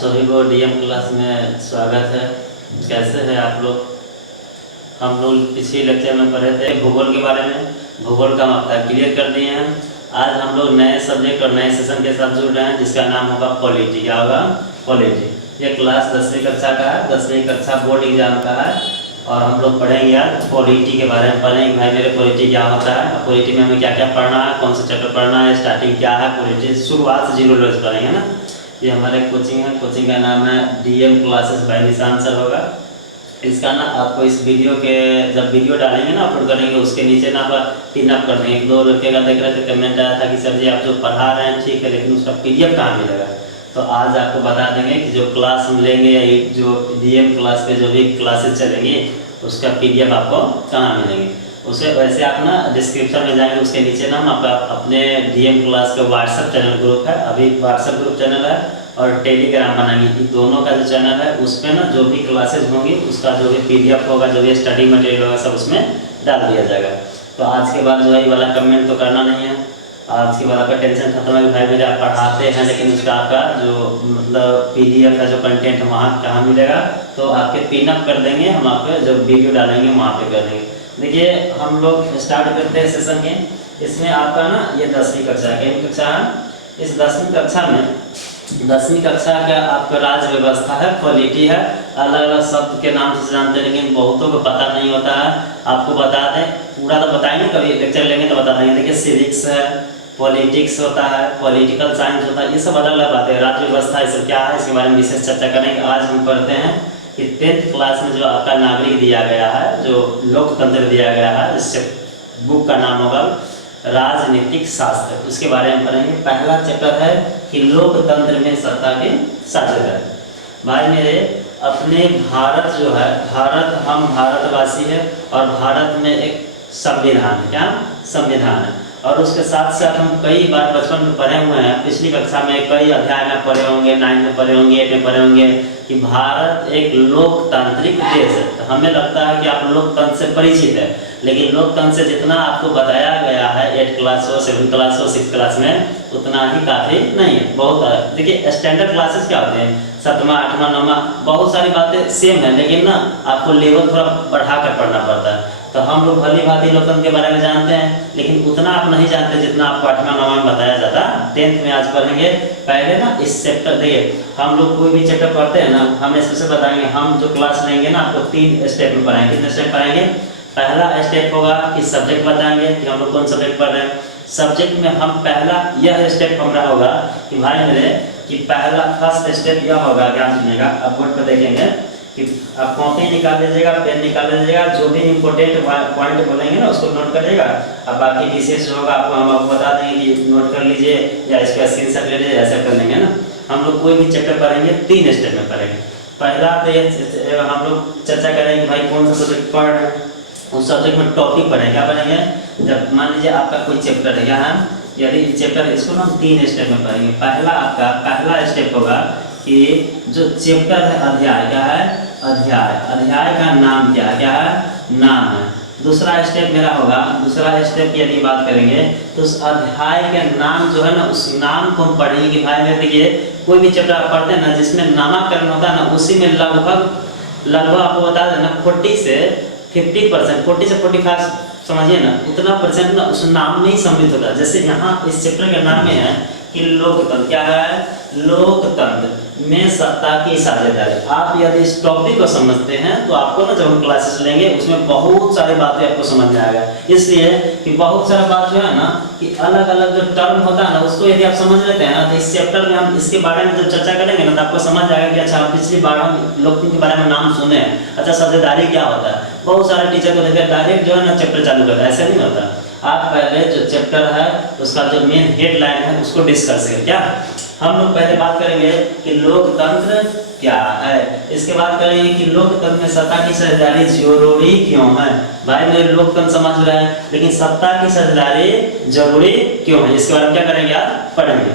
सभी को DM class में स्वागत है। कैसे हैं आप लोग? हम लोग पिछले लेक्चर में पढ़े थे भूगोल के बारे में। भूगोल का हफ्ता क्लियर कर दिए हैं। आज हम लोग नए सब्जेक्ट और नए सेशन के साथ जुड़ रहे हैं जिसका नाम होगा पॉलिटी। क्या होगा? पॉलिटी। ये क्लास 10वीं कक्षा का है, 10वीं कक्षा बोर्ड एग्जाम का है और हम लोग पढ़ेंगे आज पॉलिटी के बारे में। पढ़ेंगे भाई मेरे पॉलिटी क्या होता है, पॉलिटी में हमें क्या क्या पढ़ना है, कौन सा चैप्टर पढ़ना है, स्टार्टिंग क्या है पॉलिटी, शुरुआत से जीरो लेवल पढ़ेंगे ना। ये हमारे कोचिंग है, कोचिंग का नाम है डीएम क्लासेस बाय निशान सर होगा। इसका ना आपको इस वीडियो के जब वीडियो डालेंगे ना अपलोड करेंगे उसके नीचे ना आप पिन अप कर देंगे। एक दो लड़के का देख रहे थे कमेंट आया था कि सर जी आप जो पढ़ा रहे हैं ठीक है लेकिन उसका पीडीएफ कहाँ मिलेगा। तो आज आपको बता देंगे कि जो क्लास हम लेंगे या जो डीएम क्लास पे जो भी क्लासेस चलेंगी उसका पीडीएफ आपको कहाँ मिलेंगे। उसे वैसे आप ना डिस्क्रिप्शन में जाएंगे, उसके नीचे ना हम अपने डीएम क्लास का व्हाट्सएप चैनल ग्रुप है, अभी व्हाट्सएप ग्रुप चैनल है और टेलीग्राम बनाएंगे। इन दोनों का जो चैनल है उसमें ना जो भी क्लासेज होंगी उसका जो भी पीडीएफ होगा, जो भी स्टडी मटेरियल होगा सब उसमें डाल दिया जाएगा। तो आज के बाद जो है ये वाला कमेंट तो करना नहीं है। आज के बाद आपका टेंशन खत्म है कि भाई मेरे आप पढ़ाते हैं लेकिन उसका आपका जो मतलब पीडीएफ है जो कंटेंट है वहाँ कहाँ मिलेगा। तो आपके पिन अप कर देंगे, हम आपके जब वीडियो डालेंगे वहाँ पे कर देंगे। देखिए हम लोग स्टार्ट करते हैं सेशन के। इसमें आपका ना ये 10वीं कक्षा है, कक्षा है। इस 10वीं कक्षा में 10वीं कक्षा का आपका राज्य व्यवस्था है, पॉलिटी है। अलग अलग शब्द के नाम से जानते हैं लेकिन बहुतों को पता नहीं होता है। आपको बता दें, पूरा तो बताएंगे, कभी लेक्चर लेंगे तो बता देंगे। देखिए सिविक्स है, पॉलिटिक्स होता है, पॉलिटिकल साइंस होता है, ये सब अलग अलग बातें। राज्य व्यवस्था ये सब क्या है इसके बारे में विशेष चर्चा करेंगे। आज हम पढ़ते हैं कि 10th क्लास में जो आपका नागरिक दिया गया है, जो लोकतंत्र दिया गया है, इससे बुक का नाम होगा राजनीतिक शास्त्र, उसके बारे में पढ़ेंगे। पहला चैप्टर है कि लोकतंत्र में सत्ता के साझेदार। भाई मेरे अपने भारत जो है, भारत हम भारतवासी है और भारत में एक संविधान है। क्या संविधान है? और उसके साथ साथ हम कई बार बचपन में पढ़े हुए हैं, पिछली कक्षा में कई अध्याय में पढ़े होंगे, 9 में पढ़े होंगे, 8 में पढ़े होंगे कि भारत एक लोकतांत्रिक देश है। तो हमें लगता है कि आप लोकतंत्र से परिचित है, लेकिन लोकतंत्र से जितना आपको बताया गया है 8 क्लास हो, 7 क्लास हो, 6 क्लास में उतना ही काफ़ी नहीं है। बहुत देखिए स्टैंडर्ड क्लासेस क्या होते हैं, 7वां 8वां 9वां, बहुत सारी बातें सेम है लेकिन ना आपको लेवल थोड़ा बढ़ा कर पढ़ना पड़ता है। तो हम लोग भली भांति लोकतंत्र के बारे में जानते हैं लेकिन उतना आप नहीं जानते जितना आपको 8वां 9वां में बताया जाता। 10th में आज पढ़ेंगे। पहले ना इस चैप्टर देखिए, हम लोग कोई भी चैप्टर पढ़ते हैं ना हम इसमें से बताएंगे। हम जो क्लास लेंगे ना आपको 3 स्टेप में पढ़ाएंगे। कितने स्टेप पढ़ाएंगे? पहला स्टेप होगा कि सब्जेक्ट बताएंगे कि हम लोग कौन सब्जेक्ट पढ़ रहे हैं। सब्जेक्ट में हम पहला यह स्टेप हमारा होगा कि भाई मेरे कि पहला फर्स्ट स्टेप यह होगा, ध्यान सुनिएगा, आप बोर्ड पर देखेंगे कि आप कॉपी निकाल लीजिएगा, पेन निकाल लीजिएगा, जो भी इंपॉर्टेंट पॉइंट बोलेंगे ना उसको नोट करिएगा। अब बाकी विशेष जो होगा आपको हम आपको बता देंगे कि नोट कर लीजिए या इसका स्क्रीनशॉट ले लीजिए, ऐसा कर लेंगे ना। हम लोग कोई भी चैप्टर पढ़ेंगे 3 स्टेप में पढ़ेंगे। पहला तो ये हम लोग चर्चा करेंगे भाई कौन सा सब्जेक्ट पढ़ रहे हैं, उस सब्जेक्ट में टॉपिक पढ़ेंगे। क्या पढ़ेंगे? जब मान लीजिए आपका कोई चैप्टर है, यहाँ यदि चैप्टर इसको हम 3 स्टेप में पढ़ेंगे। पहला आपका पहला स्टेप होगा कि जो चैप्टर है अध्याय क्या है, अध्याय, अध्याय का नाम क्या है, क्या है, नाम है। दूसरा स्टेप मेरा होगा, दूसरा स्टेप की यदि बात करेंगे तो उस अध्याय के नाम जो है ना उस नाम को हम पढ़ेंगे कि भाई मेरे देखिए कोई भी चैप्टर आप पढ़ते हैं ना जिसमें नामाकरण होता है ना उसी में लगभग आपको बता देना 40 से 50%, 40 से 45 समझिए ना, उतना परसेंट ना उस नाम में ही सम्मिलित होता है। जैसे यहाँ इस चैप्टर के नाम में है कि लोकतंत्र क्या है, लोकतंत्र में सत्ता की साझेदारी। आप यदि इस टॉपिक को समझते हैं तो आपको ना जब हम क्लासेस लेंगे उसमें बहुत सारी बातें आपको समझ में आएगा। इसलिए कि बहुत सारा बात जो है ना कि अलग अलग जो टर्म होता है ना उसको यदि आप समझ लेते हैं ना तो इस चैप्टर में हम इसके बारे में जब चर्चा करेंगे ना तो आपको समझ आएगा कि अच्छा हम पिछली बार हम लोकतंत्र के बारे में नाम सुने हैं, अच्छा साझेदारी क्या होता है। बहुत सारे टीचर को देखकर डायरेक्ट जो है ना चैप्टर चालू करता है, ऐसा नहीं होता। आप पहले जो चैप्टर है उसका जो मेन हेडलाइन है उसको डिस्कस करें। क्या हम लोग पहले बात करेंगे कि लोकतंत्र क्या है, इसके बाद करेंगे कि लोकतंत्र में सत्ता की साझेदारी जरूरी क्यों है। भाई मेरे लोकतंत्र समझ रहे हैं लेकिन सत्ता की साझेदारी जरूरी क्यों है, इसके बारे में क्या करेंगे आज पढ़ेंगे।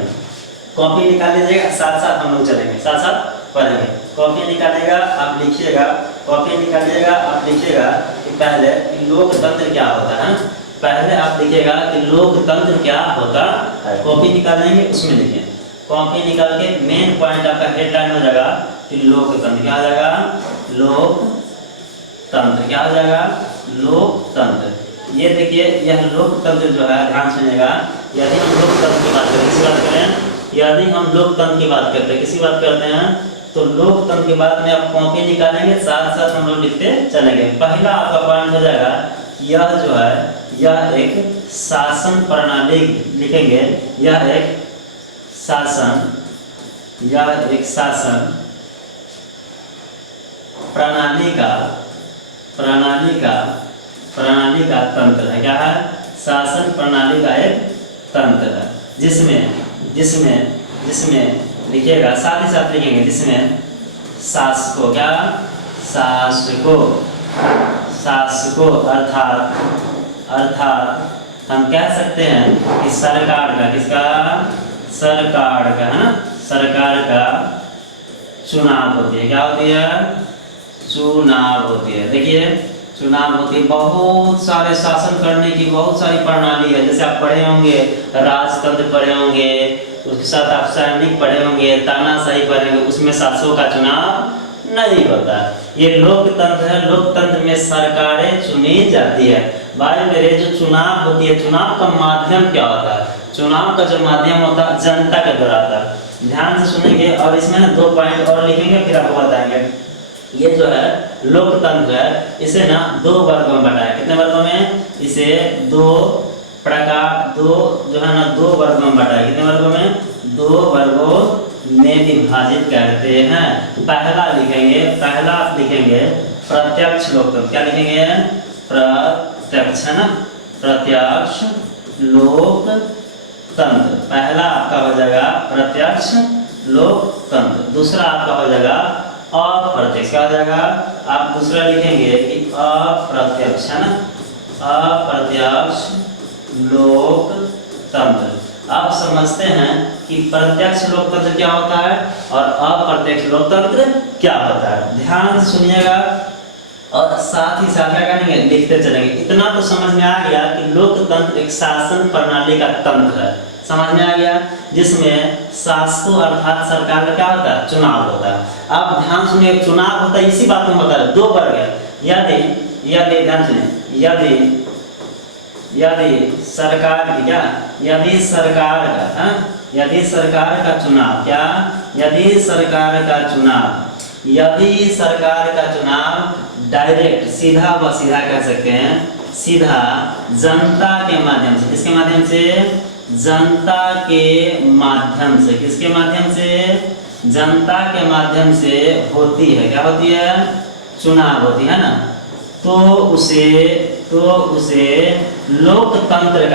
कॉपी निकाल लीजिएगा, साथ साथ हम लोग चलेंगे, साथ साथ पढ़ेंगे। कॉपी निकालिएगा, आप लिखिएगा, कॉपी निकालिएगा, आप लिखिएगा कि पहले लोकतंत्र क्या होता है। पहले आप लिखिएगा कि लोकतंत्र क्या होता है, कॉपी निकालेंगे उसमें लिखें कॉपी निकाल के मेन पॉइंट आपका हेडलाइन हो जाएगा कि लोकतंत्र। क्या हो जाएगा? लोकतंत्र। क्या हो जाएगा? लोकतंत्र। ये देखिए, यह लोकतंत्र जो है, ध्यान सुनिएगा, यदि हम लोकतंत्र की बात करें, किसी बात करें, यदि हम लोकतंत्र की बात करते हैं, किसी बात करते हैं, तो लोकतंत्र के बाद में आप कॉपी निकालेंगे, साथ साथ हम लोग लिखते चलेंगे। पहला आपका पॉइंट हो जाएगा, यह जो है, यह एक शासन प्रणाली लिखेंगे। यह एक शासन प्रणाली का तंत्र है। क्या है? शासन प्रणाली का एक तंत्र है, जिसमें लिखिएगा, साथ ही साथ लिखेंगे, जिसमें शासकों, क्या? शासकों अर्थात हम कह सकते हैं कि सरकार का, किसका? सरकार का, है ना, सरकार का चुनाव होती है। क्या होती है? चुनाव होती है। देखिए, चुनाव होती है, बहुत सारे शासन करने की बहुत सारी प्रणाली है। जैसे आप पढ़े होंगे, राजतंत्र पढ़े होंगे, उसके साथ आप सैनिक पढ़े होंगे, तानाशाही पढ़े होंगे, उसमें शासकों का चुनाव नहीं होता। ये लोकतंत्र है, लोकतंत्र में सरकारें चुनी जाती है। भाई मेरे, जो चुनाव होती है, चुनाव का माध्यम क्या होता है? चुनाव का जो माध्यम होता है, जनता के द्वारा आता है। ध्यान से सुनेंगे, और इसमें ना 2 पॉइंट और लिखेंगे, फिर आपको बताएंगे। ये जो है लोकतंत्र है, इसे ना 2 वर्गों में बांटा है। कितने वर्गों में? इसे 2 जो है ना 2 वर्गों में बांटा है। कितने वर्गों में? 2 वर्गों में विभाजित करते हैं। पहला आप लिखेंगे प्रत्यक्ष लोकतंत्र। क्या लिखेंगे? प्रत्यक्ष, है ना, प्रत्यक्ष लोकतंत्र। पहला आपका हो जाएगा प्रत्यक्ष लोकतंत्र। दूसरा आपका हो जाएगा अप्रत्यक्ष। क्या हो जाएगा? आप दूसरा लिखेंगे कि अप्रत्यक्ष, है ना, अप्रत्यक्ष लोकतंत्र। आप समझते हैं कि प्रत्यक्ष लोकतंत्र क्या होता है और अप्रत्यक्ष लोकतंत्र क्या होता है। ध्यान से सुनिएगा, और साथ ही साथ क्या करेंगे? लिखते चलेंगे। इतना तो समझ में आ गया कि लोकतंत्र एक शासन प्रणाली का तंत्र है। समझ में आ गया, जिसमें शासकों अर्थात सरकार का क्या होता है? चुनाव होता है। आप ध्यान सुनिए, चुनाव होता है, इसी बात में होता है। 2 वर्ग है। यदि ध्यान सुनिए, यदि सरकार की, क्या? यदि सरकार का चुनाव, क्या? यदि सरकार का चुनाव डायरेक्ट, सीधा व सीधा कह सकते हैं, सीधा जनता के माध्यम से। किसके माध्यम से? जनता के माध्यम से। किसके माध्यम से? जनता के माध्यम से होती है। क्या होती है? चुनाव होती है ना। तो उसे लोकतंत्र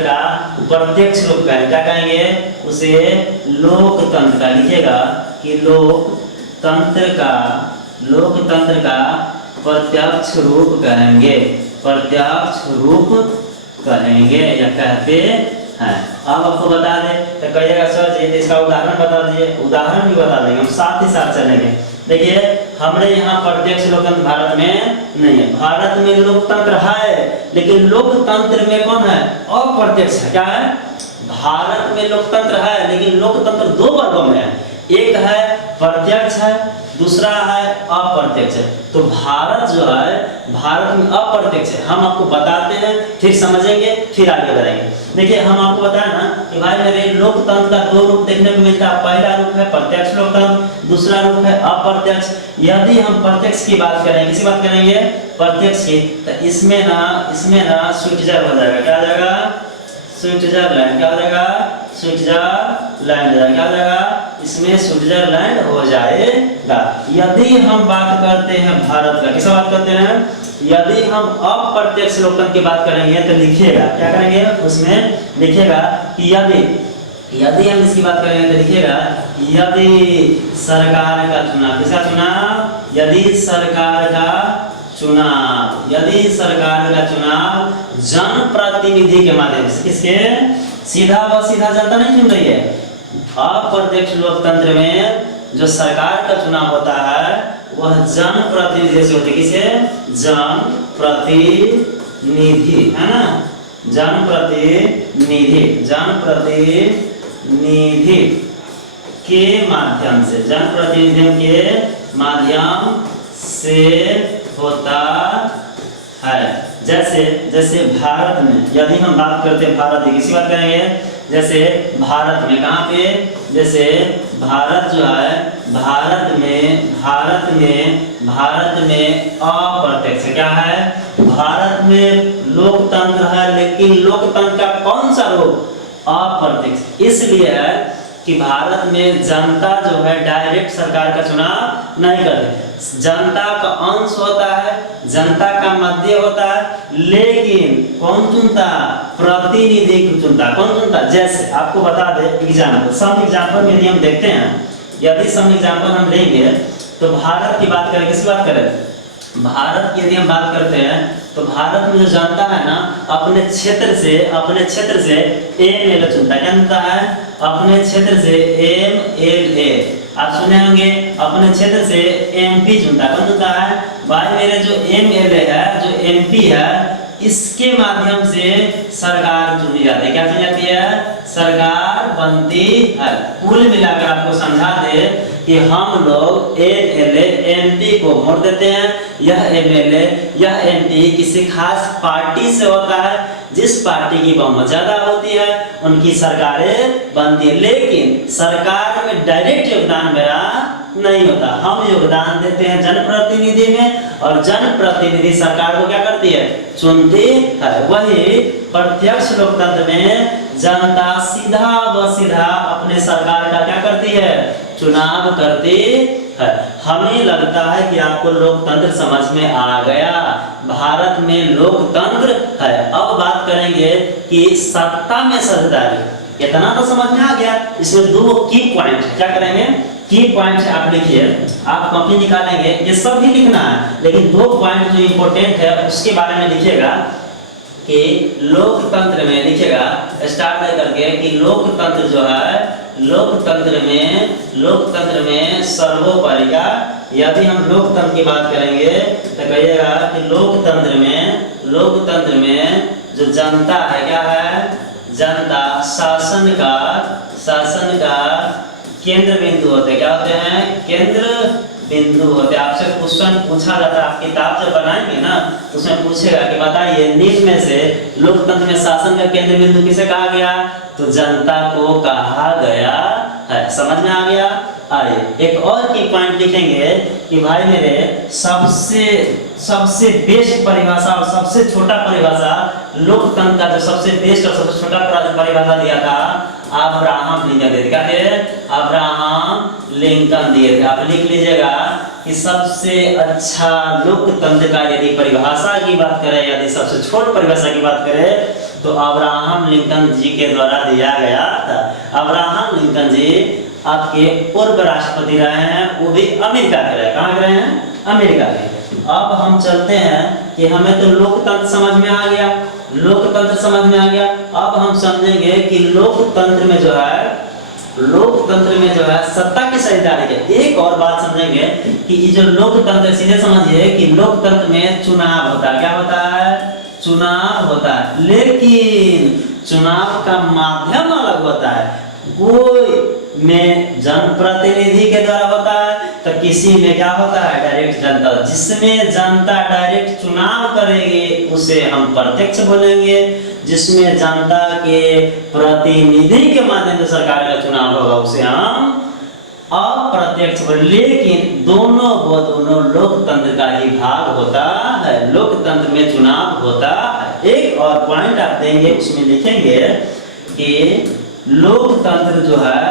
का प्रत्यक्ष रूप कहेंगे। क्या कहेंगे? उसे लोकतंत्र का, लिखिएगा कि लोकतंत्र का प्रत्यक्ष रूप कहेंगे। या कहते हैं। अब आपको बता दें तो कहिएगा सर जी इसका उदाहरण बता दीजिए। उदाहरण भी बता देंगे हम, साथ ही साथ चलेंगे। देखिए, हमारे यहाँ प्रत्यक्ष लोकतंत्र भारत में नहीं है। भारत में लोकतंत्र है, लेकिन लोकतंत्र में कौन है? अप्रत्यक्ष है। क्या है? भारत में लोकतंत्र है, लेकिन लोकतंत्र 2 वर्गों में है। एक है प्रत्यक्ष है, दूसरा है अप्रत्यक्ष है। तो भारत जो है, भारत में अप्रत्यक्ष है। हम आपको बताते हैं, फिर समझेंगे, फिर आगे बढ़ेंगे। देखिए, हम आपको बताया ना कि भाई मेरे लोकतंत्र का 2 रूप देखने को मिलता है। पहला रूप है प्रत्यक्ष लोकतंत्र, दूसरा रूप है अप्रत्यक्ष। यदि हम प्रत्यक्ष की बात करें, किसी बात करेंगे प्रत्यक्ष की, तो इसमें ना स्विट्जरलैंड हो जाएगा। क्या हो जाएगा? स्विट्जरलैंड। क्या हो जाएगा? स्विट्जरलैंड। क्या हो जाएगा? इसमें स्विट्जरलैंड हो जाएगा। यदि हम बात करते हैं भारत का, किसका बात करते हैं? यदि हम अप्रत्यक्ष लोकतंत्र की बात करेंगे तो लिखिएगा, क्या करेंगे? उसमें लिखिएगा कि यदि हम इसकी बात करेंगे तो लिखिएगा यदि सरकार का चुनाव। किसका चुनाव? यदि सरकार का चुनाव जनप्रतिनिधि के माध्यम से। किसके? सीधा व सीधा जनता नहीं चुन रही है। अप्रत्यक्ष लोकतंत्र में जो सरकार का चुनाव होता है वह जनप्रतिनिधि से होता है। किसे? जनप्रतिनिधि, है ना, जनप्रतिनिधि निधि के माध्यम से, जनप्रतिनिधियों के माध्यम से होता है। जैसे भारत में, यदि हम बात करते हैं भारत की, किसी बात करेंगे, जैसे भारत में कहाँ पे, जैसे भारत जो है, भारत में अप्रत्यक्ष क्या है, भारत में लोकतंत्र है, लेकिन लोकतंत्र का कौन सा रूप, अप्रत्यक्ष। इसलिए है कि भारत में जनता जो है डायरेक्ट सरकार का चुनाव नहीं करती, जनता का अंश होता है, जनता का मध्य होता है, लेकिन कौन चुनता, प्रतिनिधि चुनता। कौन चुनता, जैसे आपको बता दे एग्जाम्पल, सम एग्जाम्पल यदि हम देखते हैं, यदि सम एग्जाम्पल हम लेंगे तो भारत की बात करें, किसकी बात करें, भारत की यदि हम बात करते हैं तो भारत में जो जनता है ना, अपने क्षेत्र से एमएलए चुनता है। क्या चुनता है, अपने क्षेत्र से एमएलए। आप सुने होंगे, अपने क्षेत्र से एमपी चुनता है। कौन चुनता है, भाई मेरे जो एमएलए है, जो एमपी है, इसके माध्यम से सरकार चुनी जाती है। क्या चुनी जाती है, सरकार बनती है। कुल मिलाकर आपको समझा दे कि हम लोग एमएलए एमपी को वोट देते हैं। यह एमएलए यह एमपी किसी खास पार्टी से होता है, जिस पार्टी की बहुमत ज्यादा होती है उनकी सरकारें बनती है, लेकिन सरकार में डायरेक्ट योगदान मेरा नहीं होता। हम योगदान देते हैं जनप्रतिनिधि में, और जनप्रतिनिधि सरकार को क्या करती है, चुनती है। वही प्रत्यक्ष लोकतंत्र में जनता सीधा व सीधा अपने सरकार का क्या करती है, चुनाव करती है। हमें लगता है कि आपको लोकतंत्र समझ में आ गया। भारत में लोकतंत्र है। अब बात करेंगे कि सत्ता में साझेदारी। इतना तो समझ में आ गया। इसमें दो की पॉइंट, क्या करेंगे, की पॉइंट आप लिखिए, आप कॉपी निकालेंगे, ये सब भी लिखना है, लेकिन दो पॉइंट जो इंपॉर्टेंट है उसके बारे में लिखिएगा कि लोकतंत्र में, लिखिएगा स्टार्ट करके कि लोकतंत्र जो है, लोकतंत्र में सर्वोपरि का, यदि हम लोकतंत्र की बात करेंगे तो कहिएगा कि लोकतंत्र में जो जनता है, क्या है, जनता शासन का केंद्र बिंदु होते हैं। क्या होते हैं, केंद्र बिंदु होते हैं। आपसे क्वेश्चन पूछा जाता है, आप किताब जब बनाएंगे ना तो उसमें पूछेगा कि बताइए निम्न में से लोकतंत्र में शासन का केंद्र बिंदु किसे कहा गया, तो जनता को कहा गया है। समझ में आ गया। आइए एक और की पॉइंट लिखेंगे कि भाई मेरे सबसे बेस्ट परिभाषा और सबसे छोटा परिभाषा लोकतंत्र का, जो सबसे बेस्ट और सबसे छोटा परिभाषा दिया था अब्राहम लिंकन दिए थे। क्या थे, अब्राहम लिंकन दिए थे। आप लिख लीजिएगा कि सबसे अच्छा लोकतंत्र का यदि परिभाषा की बात करें, यदि सबसे छोटी परिभाषा की बात करें तो अब्राहम लिंकन जी के द्वारा दिया गया था। अब्राहम लिंकन जी आपके पूर्व राष्ट्रपति रहे हैं, वो भी अमेरिका के रहे। कहाँ रहे हैं, अमेरिका के। अब हम चलते हैं कि हमें तो लोकतंत्र समझ में आ गया, अब हम समझेंगे कि लोकतंत्र में जो है सत्ता की साझेदारी है। एक और बात समझेंगे कि ये जो लोकतंत्र, सीधे समझिए कि लोकतंत्र में चुनाव होता है। क्या होता है, चुनाव होता है, लेकिन चुनाव का माध्यम अलग होता है। कोई में जनप्रतिनिधि के द्वारा होता है तो किसी में क्या होता है, डायरेक्ट जनता। जिसमें जनता डायरेक्ट चुनाव करेगी उसे हम प्रत्यक्ष बोलेंगे, जिसमें जनता के प्रतिनिधि के माध्यम से सरकार का चुनाव होगा उसे हम अप्रत्यक्ष बोलेंगे। लेकिन दोनों लोकतंत्र का ही भाग होता है। लोकतंत्र में चुनाव होता है। एक और पॉइंट आप देंगे, उसमें लिखेंगे कि लोकतंत्र जो है,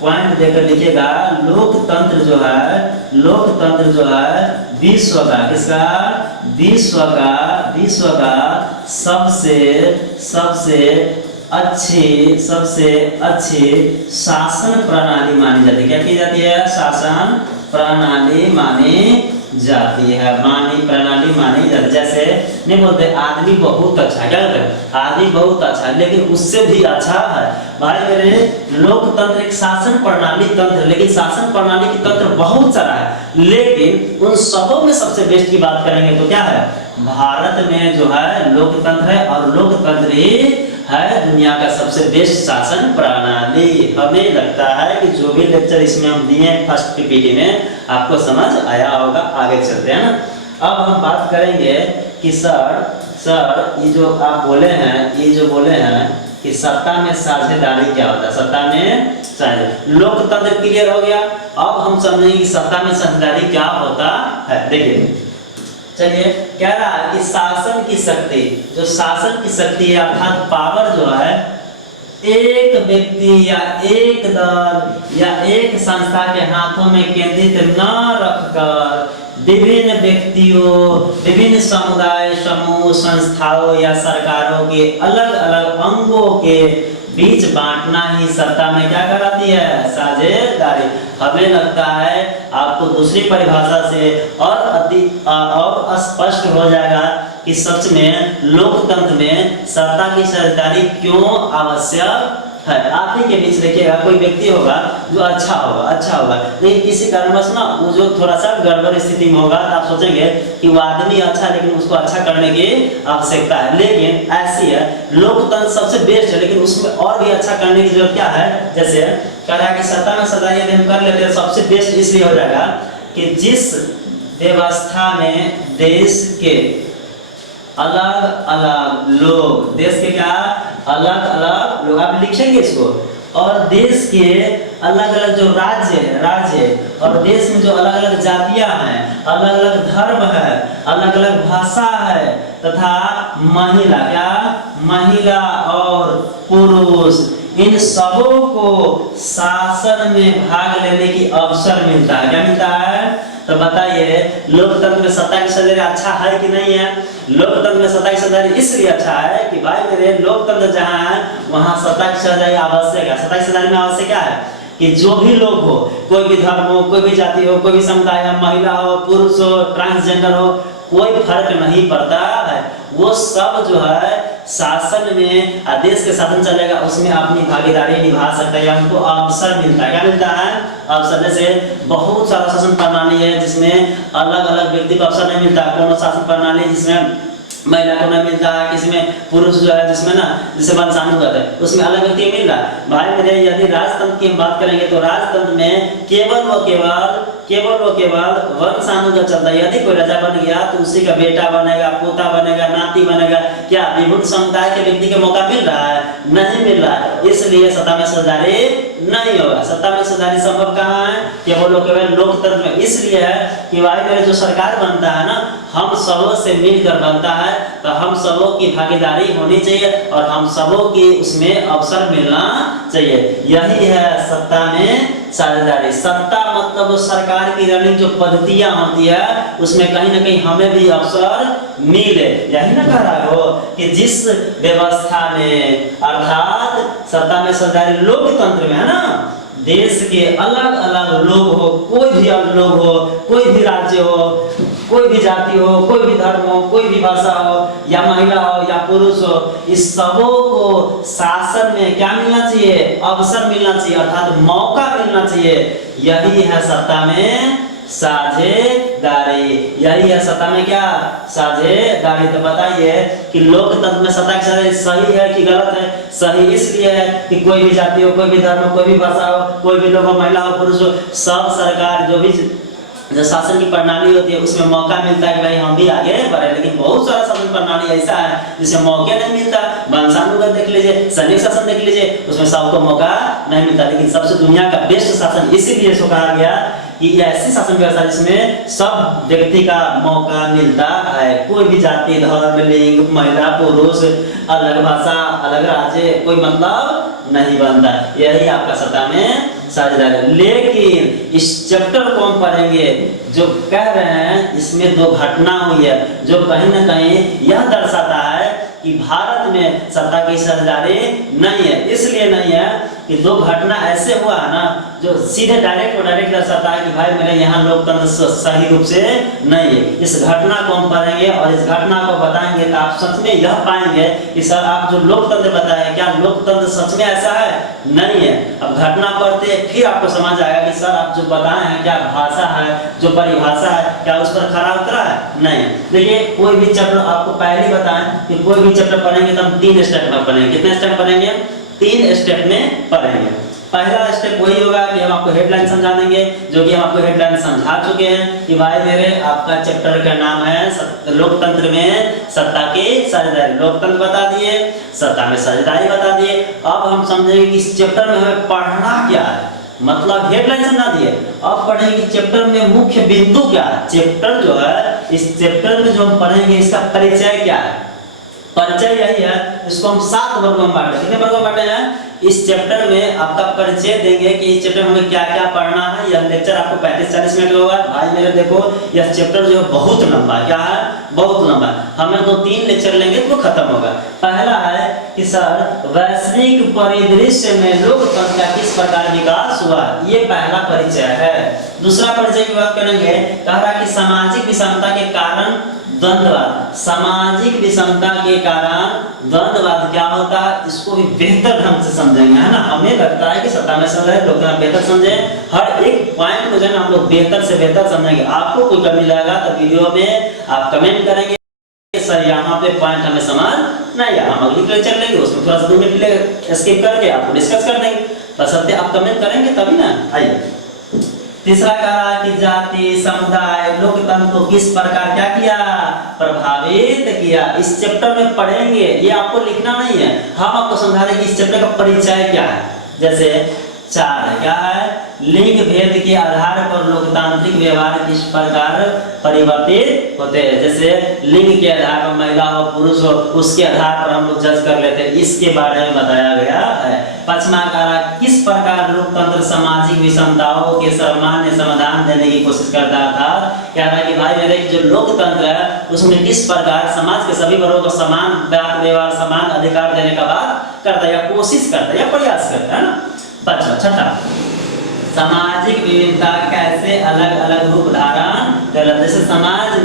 पॉइंट देकर लिखिएगा, लोकतंत्र जो है विश्व का, किसका, विश्व का सबसे अच्छी शासन प्रणाली मानी जाती है। क्या की जाती है, शासन प्रणाली मानी जाती है, प्रणाली मानी जाती है। जैसे नहीं बोलते आदमी बहुत अच्छा, क्या बोलते हैं, आदमी बहुत अच्छा, लेकिन उससे भी अच्छा है भाई मेरे लोकतंत्र एक शासन प्रणाली तंत्र, लेकिन शासन प्रणाली की तंत्र बहुत सारा है, लेकिन उन सबों में सबसे बेस्ट की बात करेंगे तो क्या है, भारत में जो है लोकतंत्र है और लोकतंत्र ही है दुनिया का सबसे बेस्ट शासन प्रणाली। हमें लगता है कि जो भी लेक्चर इसमें हम दिए फर्स्ट पीपीटी में आपको समझ आया होगा। आगे चलते हैं ना। अब हम बात करेंगे कि सर ये जो आप बोले हैं, ये जो बोले हैं कि सत्ता में साझेदारी क्या होता है, सत्ता में साझेदारी, लोकतंत्र क्लियर हो गया। अब हम समझेंगे कि सत्ता में साझेदारी क्या होता है। देखिए चलिए, कह रहा है कि शासन की शक्ति, जो शासन की शक्ति है अर्थात पावर जो है, एक व्यक्ति या एक दल या एक संस्था के हाथों में केंद्रित न रखकर विभिन्न व्यक्तियों, विभिन्न समुदाय, समूह, संस्थाओं या सरकारों के अलग अलग अंगों के बीच बांटना ही सत्ता में क्या कहलाती है, साझेदारी। हमें लगता है आपको दूसरी परिभाषा से और स्पष्ट हो जाएगा कि सच में लोकतंत्र में सत्ता की साझेदारी क्यों आवश्यक है। आप ही के बीच देखिएगा कोई व्यक्ति होगा जो अच्छा होगा, लेकिन किसी कारणवश ना वो जो थोड़ा सा गड़बड़ स्थिति में होगा तो आप सोचेंगे कि वो आदमी अच्छा है, लेकिन उसको अच्छा करने की आवश्यकता है। लेकिन ऐसी है, लोकतंत्र सबसे बेस्ट है, लेकिन उसमें और भी अच्छा करने की जरूरत क्या है। जैसे कह रहा है कि सत्ता में साझेदारी यदि हम कर लेते हैं सबसे बेस्ट इसलिए हो जाएगा कि जिस व्यवस्था में देश के अलग अलग लोग, देश के क्या अलग अलग लोग, आप लिखेंगे इसको, और देश के अलग अलग जो राज्य और देश में जो अलग अलग जातियां हैं, अलग अलग धर्म है, अलग अलग भाषा है, तथा महिला और पुरुष, इन सबों को शासन में भाग लेने की अवसर मिलता है। क्या मिलता है? तो बताइए लोकतंत्र में सत्ता की साझेदारी अच्छा है कि नहीं है। लोकतंत्र में सत्ता की साझेदारी इसलिए अच्छा है कि भाई मेरे लोकतंत्र जहाँ है वहाँ सत्ता की साझेदारी आवश्यक है। सत्ता की साझेदारी में आवश्यक क्या है कि जो भी लोग हो, कोई भी धर्म हो, कोई भी जाति हो, कोई भी समुदाय हो, महिला हो, पुरुष हो, ट्रांसजेंडर हो, कोई फर्क नहीं पड़ता है, वो सब जो है शासन में, देश के शासन चलेगा उसमें अपनी भागीदारी निभा सकता है या उनको अवसर मिलता है। क्या मिलता है? अवसर। जैसे बहुत सारा शासन प्रणाली है जिसमें अलग अलग व्यक्ति को अवसर नहीं मिलता। कौन शासन प्रणाली जिसमें महिला को नहीं मिलता है, किसी में पुरुष जो है जिसमें ना जिसे वंशानुगत है उसमें अलग व्यक्ति मिल रहा है। भाई मेरे यदि राजतंत्र की हम बात करेंगे तो राजतंत्र में केवल व केवल वंशानुगत चलता है। यदि कोई राजा बन गया तो उसी का बेटा बनेगा, पोता बनेगा, नाती बनेगा। क्या विभिन्न समुदाय के व्यक्ति के मौका मिल रहा है? नहीं मिल रहा है। इसलिए सत्ता में साझेदारी नहीं होगा। सत्ता में साझेदारी संभव कहाँ है? केवल लोकतंत्र में। इसलिए है कि भाई मेरे जो सरकार बनता है ना, हम सबों से मिलकर बनता है, तो हम सबों की भागीदारी होनी चाहिए और हम सबों की उसमें अवसर मिलना चाहिए। यही है सत्ता में साझेदारी। सत्ता मतलब वो सरकार की रणनीति जो पद्धतियां होती है उसमें कहीं ना कहीं हमें भी अवसर मिले। यही ना कह रहा हो कि जिस व्यवस्था में, अर्थात सत्ता में साझेदारी लोकतंत्र में है ना, देश के अलग अलग लोग हो, कोई भी लोग हो, कोई भी राज्य हो, कोई भी जाति हो, कोई भी धर्म हो, कोई भी भाषा हो, या महिला हो या पुरुष हो, इस सबों को शासन में क्या मिलना चाहिए? अवसर मिलना चाहिए, अर्थात मौका मिलना चाहिए। यही है सत्ता में साझेदारी। यही है सत्ता में क्या? साझेदारी। तो बताइए कि लोकतंत्र में सत्ता की साझेदारी सही है कि गलत है? सही इसलिए है कि कोई भी जाति हो, कोई भी धर्म हो, कोई भी भाषा हो, कोई भी लोग हो, महिला हो, पुरुष हो, सब सरकार जो शासन की प्रणाली होती है उसमें मौका मिलता है कि भाई हम भी आगे बढ़े। लेकिन बहुत सारा शासन प्रणाली ऐसा है जिसमें मौके नहीं मिलता। वंशानुगत देख लीजिए, सैनिक शासन देख लीजिए, उसमें सबको मौका नहीं मिलता। लेकिन सबसे दुनिया का बेस्ट शासन इसीलिए इसको कहा गया कि ऐसी शासन व्यवस्था जिसमें सब व्यक्ति का मौका मिलता है। कोई भी जाति, धर्म, लिंग, महिला, पुरुष, अलग भाषा, अलग राज्य, कोई मतलब नहीं बनता। यही आपका सत्ता में साझेदारी। लेकिन इस चैप्टर को हम पढ़ेंगे जो कह रहे हैं इसमें दो घटना हुई है जो कहीं ना कहीं यह दर्शाता है कि भारत में सत्ता की साझेदारी नहीं है। इसलिए नहीं है कि दो घटना ऐसे हुआ है ना जो सीधे डायरेक्ट दर्शाता है कि भाई मेरे यहाँ लोकतंत्र सही रूप से नहीं है। इस घटना को हम पढ़ेंगे और इस घटना को बताएंगे तो आप सच में यह पाएंगे कि सर आप जो लोकतंत्र बताए क्या लोकतंत्र सच में ऐसा है? नहीं है। अब घटना पढ़ते फिर आपको समझ आएगा कि सर आप जो बताए हैं क्या भाषा है, जो परिभाषा है, क्या उस पर खरा उतरा है? नहीं। देखिए कोई भी चैप्टर आपको पहले बताएं कि कोई भी चैप्टर पढ़ेंगे तो हम 3 स्टेप में पढ़ेंगे। कितने स्टेप पढ़ेंगे? 3 स्टेप में पढ़ेंगे। पहला स्टेप वही होगा कि हम आपको हेडलाइन समझा देंगे, जो कि हम आपको हेडलाइन समझा चुके हैं कि भाई मेरे आपका चैप्टर का नाम है लोकतंत्र में सत्ता की साझेदारी। लोकतंत्र बता दिए, सत्ता में साझेदारी बता दिए। अब हम समझेंगे कि इस चैप्टर में हमें पढ़ना क्या है, मतलब हेडलाइन समझा दिए। अब पढ़ेंगे कि चैप्टर में मुख्य बिंदु क्या है। चैप्टर जो है, इस चैप्टर में जो हम पढ़ेंगे इसका परिचय क्या है। परिचय यही है, इसको हम 7 वर्गों में बांटे। कितने वर्गों में बांटे हैं? इस चैप्टर में आपका परिचय देंगे कि इस चैप्टर में हमें क्या क्या पढ़ना है। यह लेक्चर आपको 35-40 मिनट होगा। भाई मेरे देखो यह चैप्टर जो है बहुत लंबा है। क्या है? बहुत लंबा है। हमें तो 3 लेक्चर लेंगे तो खत्म होगा। पहला है कि सर वैश्विक परिदृश्य में लोकतंत्र का किस प्रकार विकास हुआ, ये पहला परिचय है। दूसरा परिचय की बात करेंगे, कह रहा कि सामाजिक विषमता के कारण द्वंद्ववाद। सामाजिक विषमता के कारण द्वंद्ववाद क्या होता है, इसको भी बेहतर ढंग से समझेंगे, है ना। हमें लगता है कि सत्ता में समझे लोग बेहतर समझे, हर एक पॉइंट को जो है हम लोग बेहतर से बेहतर समझेंगे। आपको कोई कमी लगेगा तो वीडियो में आप कमेंट करेंगे सर यहाँ पे पॉइंट हमें समझ नहीं आया, हम अगली लेक्चर लेंगे उसमें थोड़ा सा 2 मिनट स्किप करके आपको डिस्कस कर देंगे। बशर्ते आप कमेंट करेंगे तभी ना। आइए तीसरा कहा कि जाति समुदाय लोकतंत्र को किस प्रकार क्या किया, प्रभावित किया। इस चैप्टर में पढ़ेंगे, ये आपको लिखना नहीं है, हम आपको समझा रहे हैं कि इस चैप्टर का परिचय क्या है। जैसे 4 है, क्या है? लिंग भेद के आधार पर लोकतांत्रिक व्यवहार किस प्रकार परिवर्तित होते हैं। जैसे लिंग के आधार पर महिला हो पुरुष हो उसके आधार पर हम लोग जज कर लेते हैं, इसके बारे में बताया गया है। 5वां कहा किस प्रकार लोकतंत्र सामाजिक विषमताओं के सामान्य समाधान देने की कोशिश करता था। कह रहा है कि भाई मेरे जो लोकतंत्र है उसमें किस प्रकार समाज के सभी वर्गों को समान व्यवहार समान अधिकार देने का बात करता है, या कोशिश करता है या प्रयास करता है ना। 6वां सामाजिक विविधता कैसे अलग अलग रूप धारण कर। जैसे समाज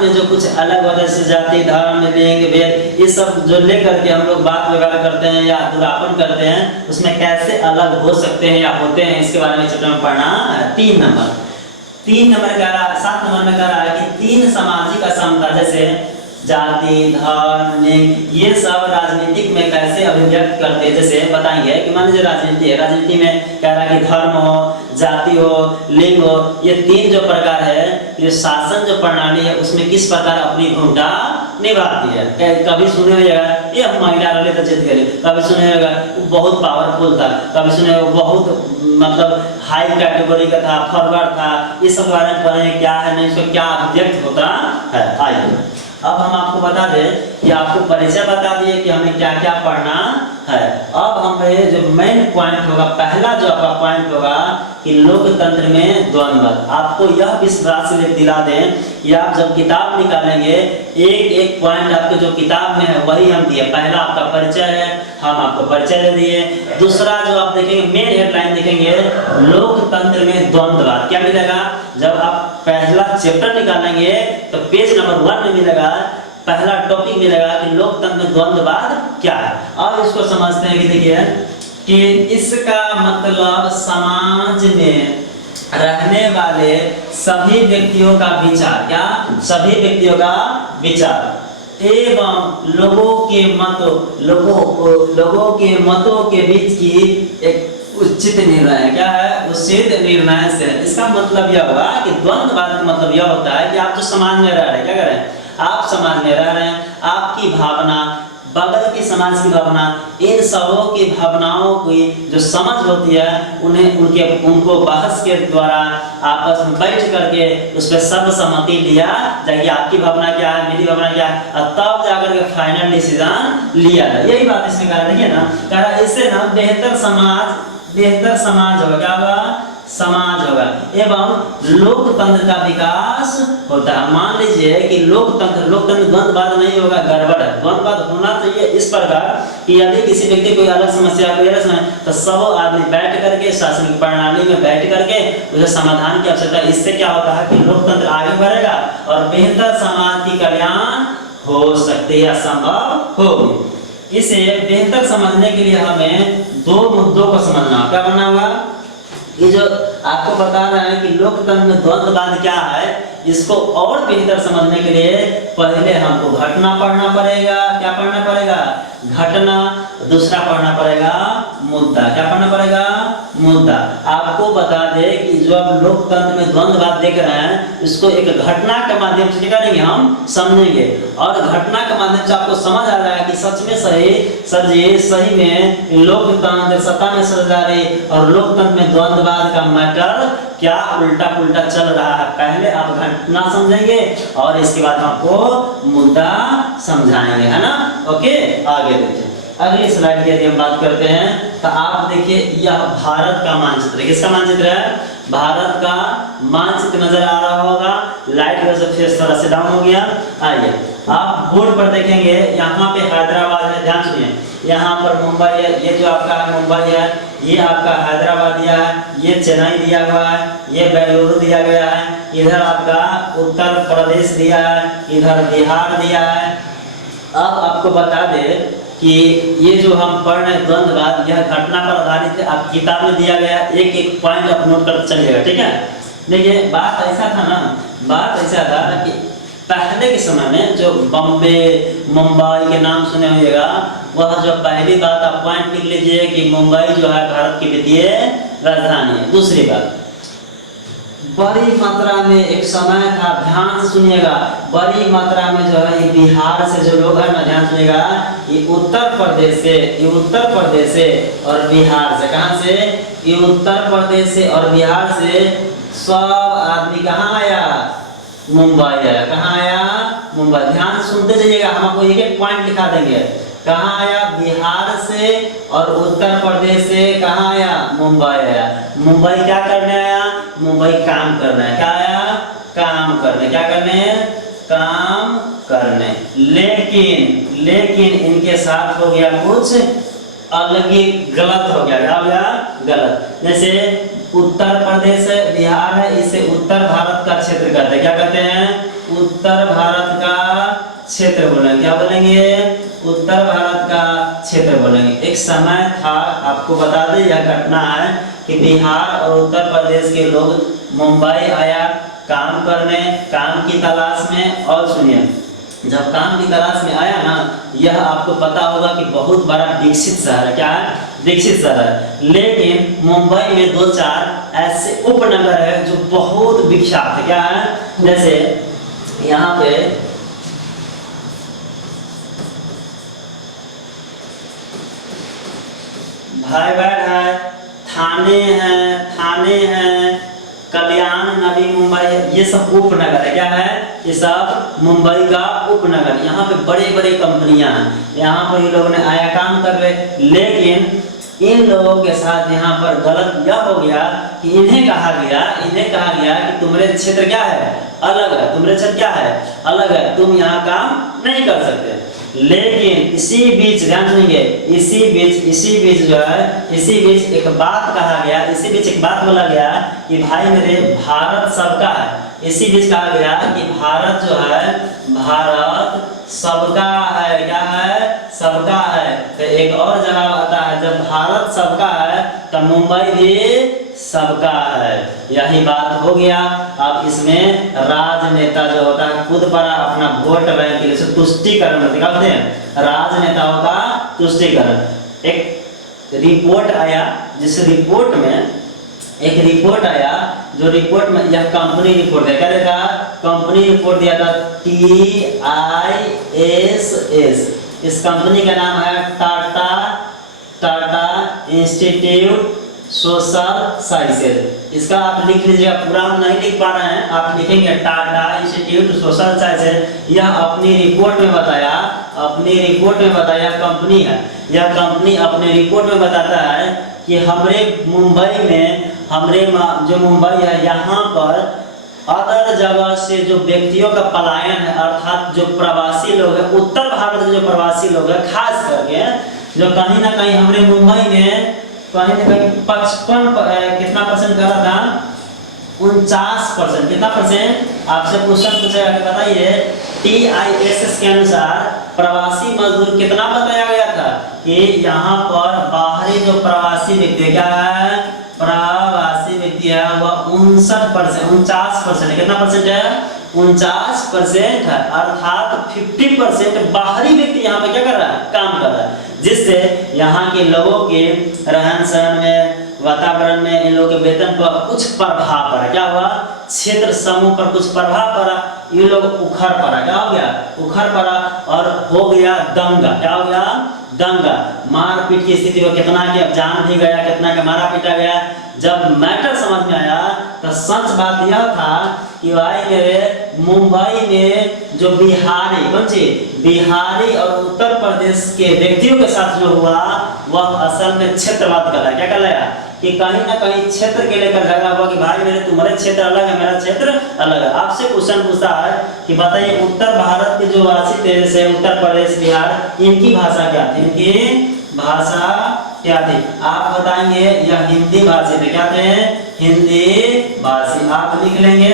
में जो कुछ अलग होता है, जैसे जाति धर्म लिंग भेद ये सब जो लेकर के हम लोग बात व्यवहार करते हैं या दुरापन करते हैं, उसमें कैसे अलग हो सकते हैं या होते हैं, इसके बारे में चैप्टर में पढ़ना है। 3 नंबर कह रहा है, 7 नंबर में कह रहा है कि 3 सामाजिक असमता जैसे जाति धर्म लिंग ये सब राजनीतिक में कैसे अभिव्यक्त करते हैं। जैसे बताएंगे कि मान लीजिए राजनीति है, राजनीति में कह रहा है कि धर्म हो जाति हो लिंग हो, ये 3 जो प्रकार है, ये शासन जो प्रणाली है उसमें किस प्रकार अपनी भूमिका निभाती है। कभी सुने होगा ये हम महिला रहे तो जीत गए, कभी सुने होगा वो बहुत पावरफुल था, कभी सुने वो बहुत मतलब हाई कैटेगरी का था, फॉरवर्ड था। ये सब बारे में पढ़ेंगे क्या है नहीं, इसको क्या अभिव्यक्त होता है। आइए अब हम आपको बता दें कि आपको परिचय बता दिए कि हमें क्या क्या पढ़ना है। अब हमें जो मेन पॉइंट होगा, पहला जो आपका पॉइंट होगा कि लोकतंत्र में द्वंद्व। आपको यह विश्वास दिला दें कि आप जब किताब निकालेंगे एक पॉइंट आपके जो किताब में है वही हम दिए। पहला आपका परिचय है, हम आपको परिचय दे दिए। दूसरा जो आप देखेंगे मेन हेडलाइन देखेंगे लोकतंत्र में द्वंद्ववाद क्या मिलेगा। जब आप पहला चैप्टर निकालेंगे तो पेज नंबर 1 में मिलेगा, पहला टॉपिक मिलेगा कि लोकतंत्र में द्वंद्ववाद क्या है। अब इसको समझते हैं कि देखिए कि इसका मतलब समाज में रहने वाले सभी व्यक्तियों का विचार, क्या सभी व्यक्तियों का विचार एवं लोगों के मतों के बीच की एक उचित निर्णय, क्या है उचित निर्णय से। इसका मतलब यह होगा कि द्वंद्ववाद का मतलब यह होता है कि आप जो समाज में रह रहे हैं, क्या कर रहे हैं आप समाज में रह रहे हैं, आपकी भावना बगल की समाज की भावना, इन सबों की भावनाओं की जो समझ होती है उनको बहस के द्वारा आपस में बैठ करके उस पर सर्वसम्मति लिया जाए, आपकी भावना क्या है मेरी भावना क्या है, तब जाकर के फाइनल डिसीजन लिया जाए। यही बात इसमें कह रहा है ना, कह रहा इससे ना बेहतर समाज होगा। क्या होगा समाज होगा एवं लोकतंत्र का विकास होता है। मान लीजिए कि लोकतंत्र द्वंद्ववाद नहीं होगा, गड़बड़ है। द्वंद्ववाद होना चाहिए इस प्रकार कि यदि किसी व्यक्ति कोई अलग समस्या कोई अलग समस्या, तो सब आदमी बैठ करके शासनिक प्रणाली में बैठ करके उसे समाधान की आवश्यकता। इससे क्या होता है कि लोकतंत्र आगे बढ़ेगा और बेहतर समाज की कल्याण हो सकती है, संभव होगी। इसे बेहतर समझने के लिए हमें दो मुद्दों को समझना। क्या करना होगा? ये जो आपको बता रहे हैं कि लोकतंत्र में द्वंद्ववाद क्या है, इसको और बेहतर समझने के लिए पहले हमको घटना पढ़ना पड़ेगा। क्या पढ़ना पड़ेगा? घटना। दूसरा पढ़ना पड़ेगा मुद्दा। क्या पढ़ना पड़ेगा? मुद्दा। आपको बता दे कि जो अब लोकतंत्र में द्वंद्ववाद देख रहे हैं, इसको एक घटना के माध्यम से क्या करेंगे, हम समझेंगे। और घटना के माध्यम से आपको समझ आ रहा है कि सच में सही में लोकतंत्र सत्ता में सरदारी और लोकतंत्र में द्वंद्ववाद का मैटर क्या उल्टा पुल्टा चल रहा है। पहले आप घटना समझेंगे और इसके बाद आपको मुद्दा समझाएंगे, है ना। ओके, आगे देखिए अगली स्लाइड की यदि हम बात करते हैं तो आप देखिए यह भारत का मानचित्र है। किसका मानचित्र है? भारत का मानचित्र नजर आ रहा होगा। लाइट का सब फेस थोड़ा से डाउन हो गया। आइए आप बोर्ड पर देखेंगे, यहाँ पे हैदराबाद है, ध्यान सुनिए। यहाँ पर मुंबई है, ये जो आपका मुंबई है, ये आपका हैदराबाद दिया है, ये चेन्नई दिया हुआ है, ये बेंगलुरु दिया गया है, इधर आपका उत्तर प्रदेश दिया है, इधर बिहार दिया है। अब आपको बता दे कि ये जो हम पढ़ रहे द्वंद्ववाद, यह घटना पर आधारित है। आप किताब में दिया गया एक एक पॉइंट आप नोट कर चलिएगा, ठीक है। देखिए बात ऐसा था ना, बात ऐसा था कि पहले के समय में जो बॉम्बे मुंबई के नाम सुने होइएगा, वह जो पहली बात आप पॉइंट लिख लीजिए कि मुंबई जो है भारत की वित्तीय राजधानी है। दूसरी बात, बड़ी मात्रा में एक समय था, ध्यान से सुनिएगा, बड़ी मात्रा में जो है बिहार से जो लोग हैं ना, ध्यान सुनिएगा, ये उत्तर प्रदेश से और बिहार से। कहां से? ये उत्तर प्रदेश से और बिहार से सब आदमी कहाँ आया? मुंबई आया। कहाँ आया? मुंबई। ध्यान सुनते जाइएगा, हम आपको एक एक पॉइंट दिखा देंगे। कहाँ आया? बिहार से और उत्तर प्रदेश से। कहाँ आया? मुंबई आया। मुंबई क्या करने आया? मुंबई काम करने। क्या आया? काम करने। क्या करने? काम करने। लेकिन इनके साथ हो गया कुछ अलग ही गलत हो गया। क्या हो गया? गलत। जैसे उत्तर प्रदेश है, बिहार है, इसे उत्तर भारत का क्षेत्र कहते हैं। क्या कहते हैं? उत्तर भारत का क्षेत्र बोलेंगे। क्या बोलेंगे? उत्तर भारत का क्षेत्र बोलेंगे। एक समय था, आपको बता दें यह घटना है कि बिहार और उत्तर प्रदेश के लोग मुंबई आया काम करने, काम की तलाश में। और सुनिए, जब काम की तलाश में आया ना, यह आपको पता होगा कि बहुत बड़ा विकसित शहर है। क्या है? विकसित शहर है। लेकिन मुंबई में दो चार ऐसे उपनगर है जो बहुत विख्यात है। क्या है? जैसे यहाँ पे भाईबाड़ है, थाने हैं, कल्याण, नवी मुंबई, ये सब उपनगर है। क्या है? ये सब मुंबई का उपनगर। यहाँ पे बड़े बड़े कंपनियां हैं, यहाँ पर ये लोगों ने आया काम कर रहे। लेकिन इन लोगों के साथ यहाँ पर गलत यह हो गया कि इन्हें कहा गया कि तुम्हारे क्षेत्र क्या है? अलग है। तुम्हारे क्षेत्र क्या है? अलग है, तुम यहाँ काम नहीं कर सकते। लेकिन इसी बीच ध्यान सुनिए, इसी बीच एक बात कहा गया, इसी बीच एक बात बोला गया कि भाई मेरे भारत सबका है। इसी बीच कहा गया कि भारत जो है, भारत सबका है। क्या है? सबका है। तो एक और जवाब आता है, जब भारत सबका है तो मुंबई भी सबका है। यही बात हो गया। अब इसमें राजनेता जो होता है खुद पर अपना वोट बैंक के लिए तुष्टिकरण दिखाते हैं। राजनेताओं का तुष्टिकरण। एक रिपोर्ट आया, जिस रिपोर्ट में जो रिपोर्ट में यह कंपनी रिपोर्ट है। क्या देखा? कंपनी रिपोर्ट दिया था TISS। इस कंपनी का नाम है टाटा इंस्टीट्यूट सोशल साइंसेज। इसका आप लिख लीजिएगा, पूरा हम नहीं लिख पा रहे हैं, आप लिखेंगे टाटा इंस्टीट्यूट सोशल साइंसेज। यह अपनी रिपोर्ट में बताया कंपनी है। यह कंपनी अपने रिपोर्ट में बताता है कि हमारे मुंबई में जो मुंबई है यहाँ पर अदर जगह से जो व्यक्तियों का पलायन है, अर्थात जो प्रवासी लोग हैं, उत्तर भारत के जो प्रवासी लोग हैं, खास करके जो कहीं ना कहीं हमारे मुंबई में कहीं ना कहीं 55 कितना परसेंट करा था, 49%। कितना परसेंट? आपसे क्वेश्चन पूछा कि बताइए TISS के अनुसार प्रवासी मजदूर कितना बताया गया था कि यहाँ पर बाहरी जो प्रवासी व्यक्ति क्या है, प्रवासी व्यक्ति है वह 49% कितना परसेंट है? 49% है। अर्थात 50% बाहरी व्यक्ति यहाँ पे क्या कर रहा है, काम कर रहा है, जिससे यहाँ के लोगों के रहन सहन में, वातावरण में, इन लोगों के वेतन पर कुछ प्रभाव पड़ा। क्या हुआ? क्षेत्र समूह पर कुछ प्रभाव पड़ा, ये लोग उखड़ पड़ा। क्या हो गया? उखड़ पड़ा और हो गया दंगा। क्या हो गया? दंगा। मारपीट की स्थिति में कितना के जान भी गया, कितना का मारा पीटा गया। जब मैटर समझ में आया तो सच बात यह था कि भाई मेरे मुंबई में जो बिहारी और उत्तर प्रदेश के व्यक्तियों के साथ जो हुआ वह असल में क्षेत्रवाद कहलाया। क्या कहलाया? कि कहीं ना कहीं क्षेत्र के लेकर झगड़ा हुआ कि भाई मेरे तुम्हारे क्षेत्र अलग है, मेरा क्षेत्र अलग है। आपसे क्वेश्चन पूछा है कि बताइए उत्तर भारत के जो वासी थे जैसे उत्तर प्रदेश, बिहार, इनकी भाषा क्या थी? इनकी भाषा क्या थी? आप बताएंगे यह हिंदी भाषी थे। क्या थे? हिंदी भाषी। आप लिख लेंगे।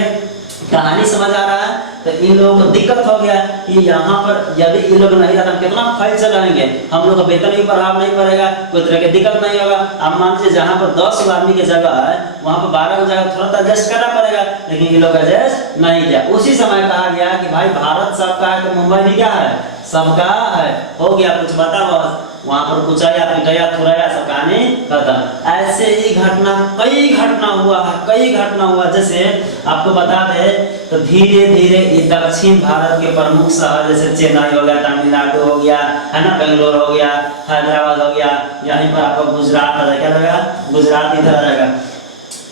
कहानी समझ आ रहा है? तो इन लोगों को दिक्कत हो गया कि यहाँ पर यदि इन लोग नहीं रहता कितना फाइल चलाएंगे, हम लोग का वेतन भी प्रभाव नहीं पड़ेगा, कोई तरह की दिक्कत नहीं होगा। आप मान लीजिए जहाँ पर 10 आदमी की जगह है वहाँ पर 12 की जगह थोड़ा सा एडजस्ट करना पड़ेगा, लेकिन ये लोग एडजस्ट नहीं किया। उसी समय कहा गया कि भाई भारत सबका है तो मुंबई भी क्या है? सबका है। हो गया कुछ बताओ, वहां पर कुचाया पिटाया थुराया सब कहानी खत्म। ऐसे ही घटना कई घटना हुआ। जैसे आपको बता दें तो धीरे धीरे दक्षिण भारत के प्रमुख शहर जैसे चेन्नई हो गया, तमिलनाडु हो गया, है ना, बेंगलोर हो गया, हैदराबाद हो गया, यहीं पर आपको गुजरात आ जाएगा, क्या लगेगा? गुजरात इधर आ जाएगा।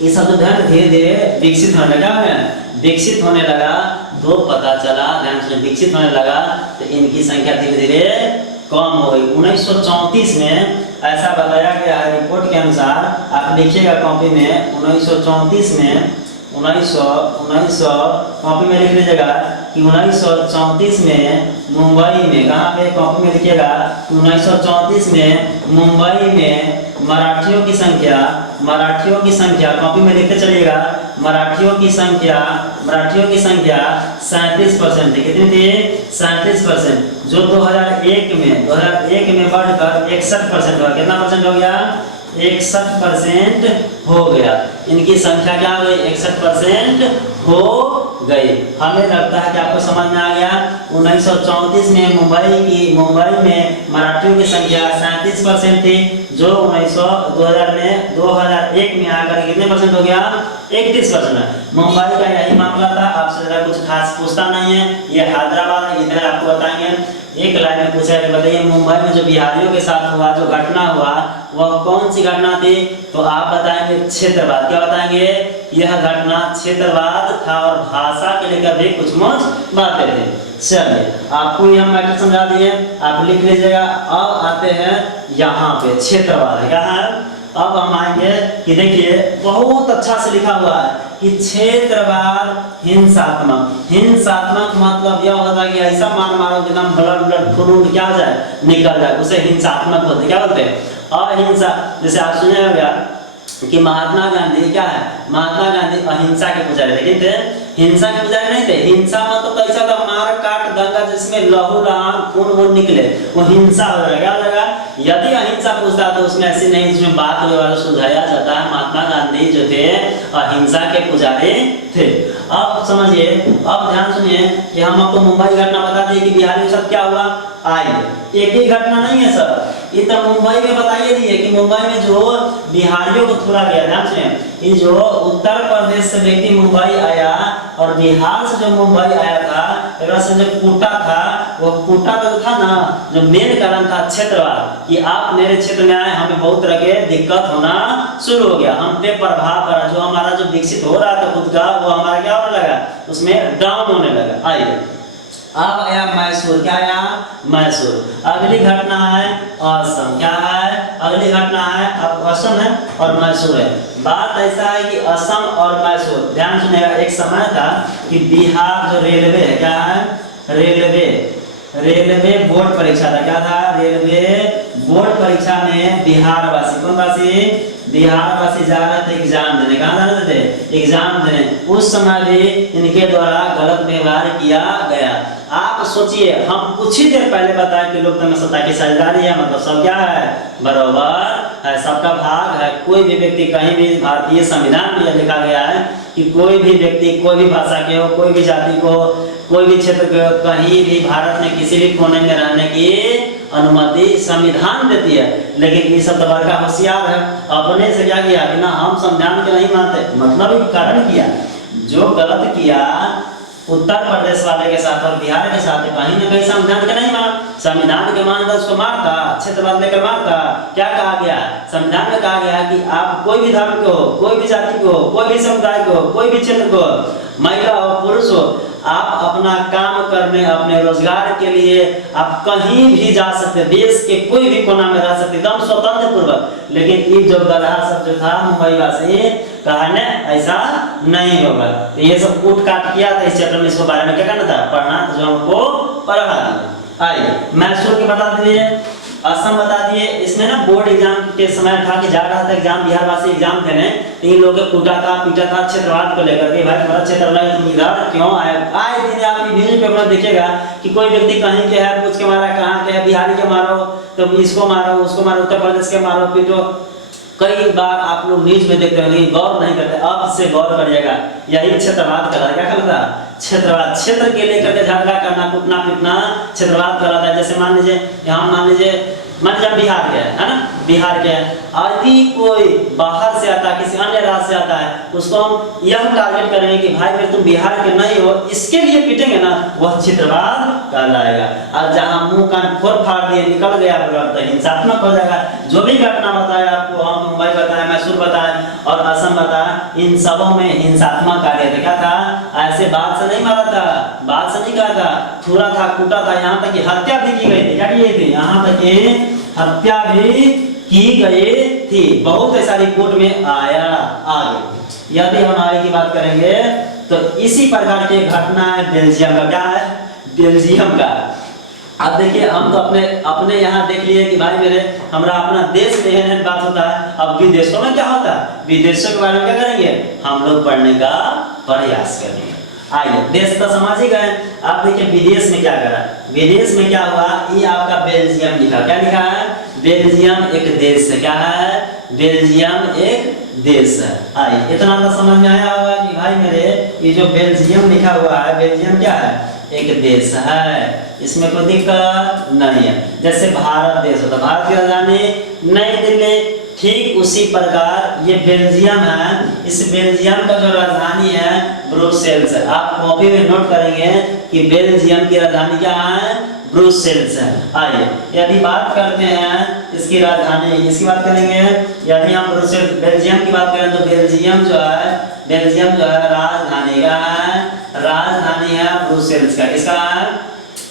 ये सब जो धीरे धीरे विकसित होने लगा है, विकसित होने लगा तो पता चला, ध्यान से विकसित होने लगा तो इनकी संख्या धीरे धीरे कम हो गई। 1934 में ऐसा बताया गया है रिपोर्ट के अनुसार, आप लिखिएगा कॉपी में, 1934 में 1900 कॉपी में लिख लीजिएगा कि 1934 में मुंबई में, कहाँ पे कॉपी में लिखिएगा, 1934 में मुंबई में मराठियों की संख्या कॉपी में लिखते चलिएगा, मराठियों की संख्या 37% थी। कितनी थी? 37%, जो 2001 में बढ़कर 61% हो गया। कितना परसेंट हो गया? 61% हो गया। इनकी संख्या क्या हो गई? 61% हो गई। हमें लगता है कि आपको समझ में आ गया। 1934 में मुंबई में मराठियों की संख्या 37% थी, जो 2001 में आकर कितने परसेंट हो गया? 31% है। मुंबई का यही मामला था। आपसे ज़रा कुछ खास पूछता नहीं है, ये हैदराबाद है, इधर आपको बताएंगे। एक लाइन में पूछा है, बताइए मुंबई में जो बिहारियों के साथ हुआ, जो घटना हुआ, वह कौन सी घटना थी? तो आप बताएंगे क्षेत्रवाद। क्या बताएंगे? यह घटना क्षेत्रवाद था और भाषा के लेकर भी कुछ बातें थी। चलिए आपको यह मैटर समझा दिए, आप लिख लीजिएगा। अब आते हैं यहाँ पे क्षेत्रवाद है। क्या है? अब हम आएंगे कि देखिए बहुत अच्छा से लिखा हुआ है कि क्षेत्रवाद हिंसात्मक मतलब यह होता है कि ऐसा मारो कि एकदम ब्लड खून क्या हो जाए, निकल जाए, उसे हिंसात्मक बोलते। क्या बोलते हैं? अहिंसा। जैसे आप सुने होगा कि महात्मा गांधी क्या है? महात्मा गांधी अहिंसा के पुजारी थे। लेकिन हिंसा के पुजारी नहीं थे। हिंसा मतलब ऐसा था मार काट दंगा जिसमें लहू लहान खून वून निकले, वो हिंसा हो जाएगा। यदि अहिंसा पूछता तो उसमें ऐसी नहीं, इसमें बात सुझाया जाता है। महात्मा गांधी जो थे अहिंसा के पुजारी थे। अब समझिए, अब ध्यान सुनिए कि हम आपको मुंबई घटना बता दें कि बिहार के साथ क्या हुआ। आइए, एक ही घटना नहीं है सर, ये तो मुंबई में बताइए दिए कि मुंबई में जो बिहारियों को थोड़ा गया। ध्यान सुनिए, ये जो उत्तर प्रदेश से व्यक्ति मुंबई आया और बिहार से जो मुंबई आया था, से जो कूटा था, वो कूटा तो था ना, जो मेन कारण था क्षेत्रवाद, कि आप मेरे क्षेत्र में आए, हमें बहुत तरह के दिक्कत होना शुरू हो गया, हम पे प्रभाव पड़ा, जो हमारा जो विकसित हो रहा था खुद का, वो हमारा क्या होने लगा, उसमें डाउन होने लगा। आइए अब आया मैसूर, क्या आया मैसूर। अगली घटना है असम, क्या है अगली घटना है, अब असम है और मैसूर है। बात ऐसा है कि असम और मैसूर, ध्यान सुनिएगा, एक समय था कि बिहार जो रेलवे है, क्या है रेलवे बोर्ड परीक्षा था, क्या था रेलवे बोर्ड परीक्षा में बिहार वासी, कौन वासी बिहार वासी जा रहे थे एग्जाम देने, कहाँ जा रहे थे एग्जाम देने। उस समय भी इनके द्वारा गलत व्यवहार किया गया। आप सोचिए, हम कुछ ही देर पहले बताया कि लोकतंत्र सत्ता की साझेदारी है, मतलब सब क्या है बराबर है, सबका भाग है। कोई भी व्यक्ति कहीं भी, भारतीय संविधान में लिखा गया है कि कोई भी व्यक्ति कोई भी भाषा के हो, कोई भी जाति को, कोई भी क्षेत्र के, कहीं भी भारत में किसी भी कोने में रहने की अनुमति संविधान देती है। लेकिन ये सब बड़का होशियार है, अपने से क्या किया कि ना हम संविधान के नहीं मानते, मतलब कारण किया जो गलत किया उत्तर प्रदेश वाले के साथ और बिहार के साथ, कहीं ना कहीं संविधान के नहीं मान, संविधान के मानता उसको मारता, क्षेत्रवाद लेकर मारता। क्या कहा गया संविधान में, कहा गया कि आप कोई भी धर्म के हो, कोई भी जाति को, कोई भी समुदाय को, कोई भी क्षेत्र को, महिला हो पुरुष हो, आप अपना काम करने, अपने रोजगार के लिए आप कहीं भी जा सकते, देश के कोई भी कोना में रह सकते, एकदम स्वतंत्र पूर्वक। लेकिन ये जो गधा सब जो था मुंबई वासी, कहा ने ऐसा नहीं होगा। तो ये सब कूट काट किया था इस चैप्टर में, इसके बारे में क्या करना था पढ़ना, जो हमको पढ़ा दिया। आइए मैसूर के बता दीजिए, असम बता दिए। इसमें ना बोर्ड एग्जाम के समय था कि जा रहा था एग्जाम, बिहार वासी एग्जाम देने, तीन लोग कूटा था पीटा था क्षेत्रवाद को लेकर के, भाई तुम्हारा क्षेत्र वाला तुम इधर क्यों आए। आए दिन आप न्यूज पेपर में देखिएगा कि कोई व्यक्ति कहीं के है, पूछ के मारा, कहाँ के है, बिहारी के मारो तो इसको मारो, उसको मारो, उत्तर प्रदेश के मारो पीटो। कई बार आप लोग न्यूज में देखते हैं लेकिन गौर नहीं करते, अब से गौर करिएगा। यही क्षेत्रवाद कहलाता है, क्या कहलाता है क्षेत्रवाद। क्षेत्र के लेकर के झगड़ा करना, कूटना पीटना क्षेत्रवाद कहलाता है। जैसे मान लीजिए यहाँ मान लीजिए बिहार के है ना, बिहार के यदि कोई बाहर से आता है, किसी अन्य राज्य से आता है, उसको हम यह टारगेट करेंगे कि भाई अगर तुम बिहार के नहीं हो, इसके लिए पीटेंगे ना, वह क्षेत्रवाद कहलाएगा। और जहाँ मुंह कान फोड़ फाड़ दिए निकल गया तो हिंसात्मक हो जाएगा। जो भी घटना बताया आपको, हम मुंबई बताया, मैसूर बताया और असम बताया, इन सबों में हिंसात्मक कार्य था। क्या था, ऐसे बात से नहीं मारा था, बात से नहीं कहा था, थोड़ा था, कूटा था, यहाँ तक कि हत्या भी की गई थी। क्या की गई थी, यहाँ तक कि हत्या भी की गई थी। बहुत ऐसा रिपोर्ट में आया। आगे यदि हम आगे की बात करेंगे तो इसी प्रकार की घटना है बेल्जियम का। क्या है बेल्जियम का। अब देखिए, हम तो अपने यहाँ देख लिए कि भाई मेरे हमारा अपना देश में एहन बात होता है। अब विदेशों में क्या होता है, विदेशों के बारे में क्या करेंगे हम लोग पढ़ने का प्रयास करेंगे। आइए, देश तो समझ ही गए। आप देखिए विदेश में क्या करा, विदेश में क्या हुआ, ये आपका बेल्जियम लिखा, क्या लिखा है बेल्जियम एक देश है। क्या है बेल्जियम एक देश है। आइए, इतना तो समझ में आया होगा कि भाई मेरे ये जो बेल्जियम लिखा हुआ है, बेल्जियम क्या है एक देश है, इसमें कोई दिक्कत नहीं है। जैसे भारत देश होता, भारत की राजधानी नई दिल्ली, ठीक उसी प्रकार ये बेल्जियम है। इस बेल्जियम का जो राजधानी है ब्रुसेल्स है। आप कॉपी में नोट करेंगे कि बेल्जियम की राजधानी क्या है ब्रुसेल्स है। आइए, यदि बात करते हैं इसकी राजधानी, इसकी बात करेंगे, यदि हम ब्रुसेल्स बेल्जियम की बात करें तो बेल्जियम जो है राजधानी का है, राजधानी है ब्रुसेल्स का। किसका है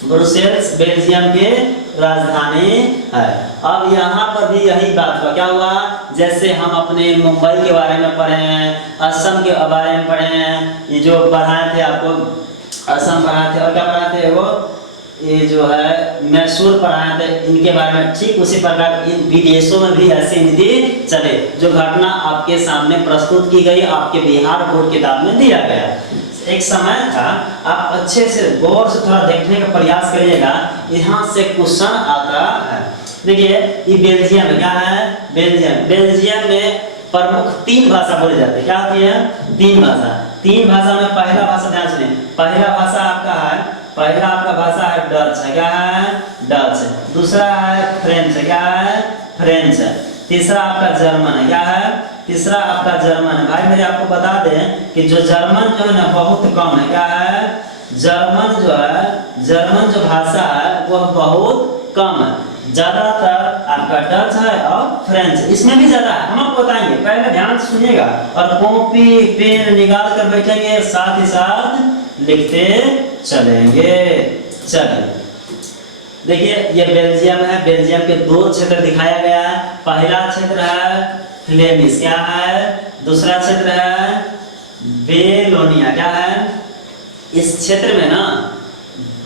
ब्रुसेल्स बेल्जियम की राजधानी है। अब यहाँ पर भी यही बात हुआ। क्या हुआ, जैसे हम अपने मुंबई के बारे में पढ़े हैं, असम के बारे में पढ़े हैं, ये जो पढ़ाए थे आपको असम पढ़ाए थे और क्या पढ़ाए थे वो ये जो है मैसूर पढ़ाए थे, इनके बारे में ठीक उसी प्रकार इन विदेशों में भी ऐसे नीति चले। जो घटना आपके सामने प्रस्तुत की गई, आपके बिहार बोर्ड किताब में दिया गया। एक समय था, आप अच्छे से गौर से थोड़ा देखने का प्रयास करिएगा, यहाँ से क्वेश्चन आता है। देखिए ये बेल्जियम है, क्या है बेल्जियम में प्रमुख 3 भाषा बोली जाती है। क्या होती है 3 भाषा। 3 भाषा में पहला भाषा ध्यान सुनिए, पहला भाषा आपका भाषा है डच है। क्या है डच। दूसरा है फ्रेंच है। क्या है फ्रेंच है। तीसरा आपका जर्मन है। क्या है तीसरा आपका जर्मन है। भाई मेरे आपको बता दें कि जो जर्मन जो है ना बहुत कम है। क्या है जर्मन जो भाषा है वह बहुत कम है। ज्यादातर आपका डच है और फ्रेंच, इसमें भी ज्यादा है। हम आपको बताएंगे, पहले ध्यान से सुनिएगा और कॉपी पेन निकाल कर बैठेंगे, साथ ही साथ लिखते चलेंगे। चलिए देखिए, ये बेल्जियम है। बेल्जियम के दो क्षेत्र दिखाया गया है। पहला क्षेत्र है फ्लेमिश, क्या है? दूसरा क्षेत्र है बेलोनिया, क्या है? इस क्षेत्र में ना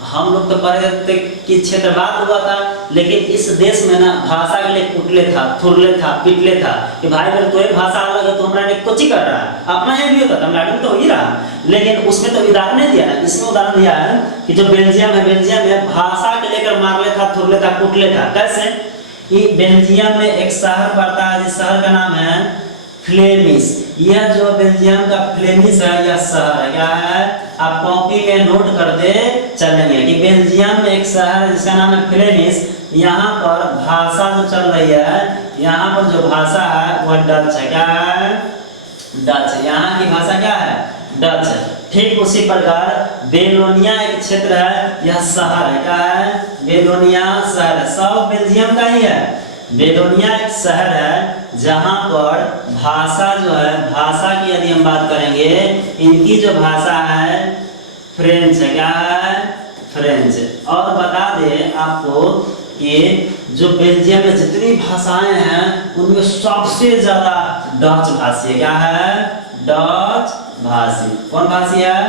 हम लोग तो पढ़े थे कि क्षेत्रवाद हुआ था, लेकिन इस देश में ना भाषा के लिए कुटले था, थुरले था, पिटले था कि भाई अगर तुम्हें भाषा अलग है तो हमारा कुछ ही कर रहा है। अपना ये भी होता, तमिलनाडु में तो हो ही रहा, लेकिन उसमें तो उदाहरण नहीं दिया ना। इसमें उदाहरण दिया है कि जो बेल्जियम है, बेल्जियम में भाषा के लेकर मारले था, थुरले था, कुटले था। कैसे? कि बेल्जियम में एक शहर पड़ता है, जिस शहर का नाम है फ्लेमिश। यह जो बेल्जियम का फ्लेमिश है, यह शहर है, क्या है? आप कॉपी में नोट करते चलेंगे कि बेल्जियम में एक शहर है जिसका नाम है फ्लेमिश। यहाँ पर भाषा जो चल रही है, यहाँ पर जो भाषा है वह डच है, क्या है? डच। यहाँ की भाषा क्या है? डच है। ठीक उसी प्रकार बेलोनिया एक क्षेत्र है, यह शहर है, क्या है? बेलोनिया शहर है, सब बेल्जियम का ही है। बेलोनिया एक शहर है जहाँ पर भाषा जो है, भाषा की यदि हम बात करेंगे, इनकी जो भाषा है फ्रेंच है, क्या है? फ्रेंच। और बता दें आपको कि जो बेल्जियम में जितनी भाषाएं हैं उनमें सबसे ज्यादा डच भाषी है, क्या है? डच भाषी। कौन भाषी है?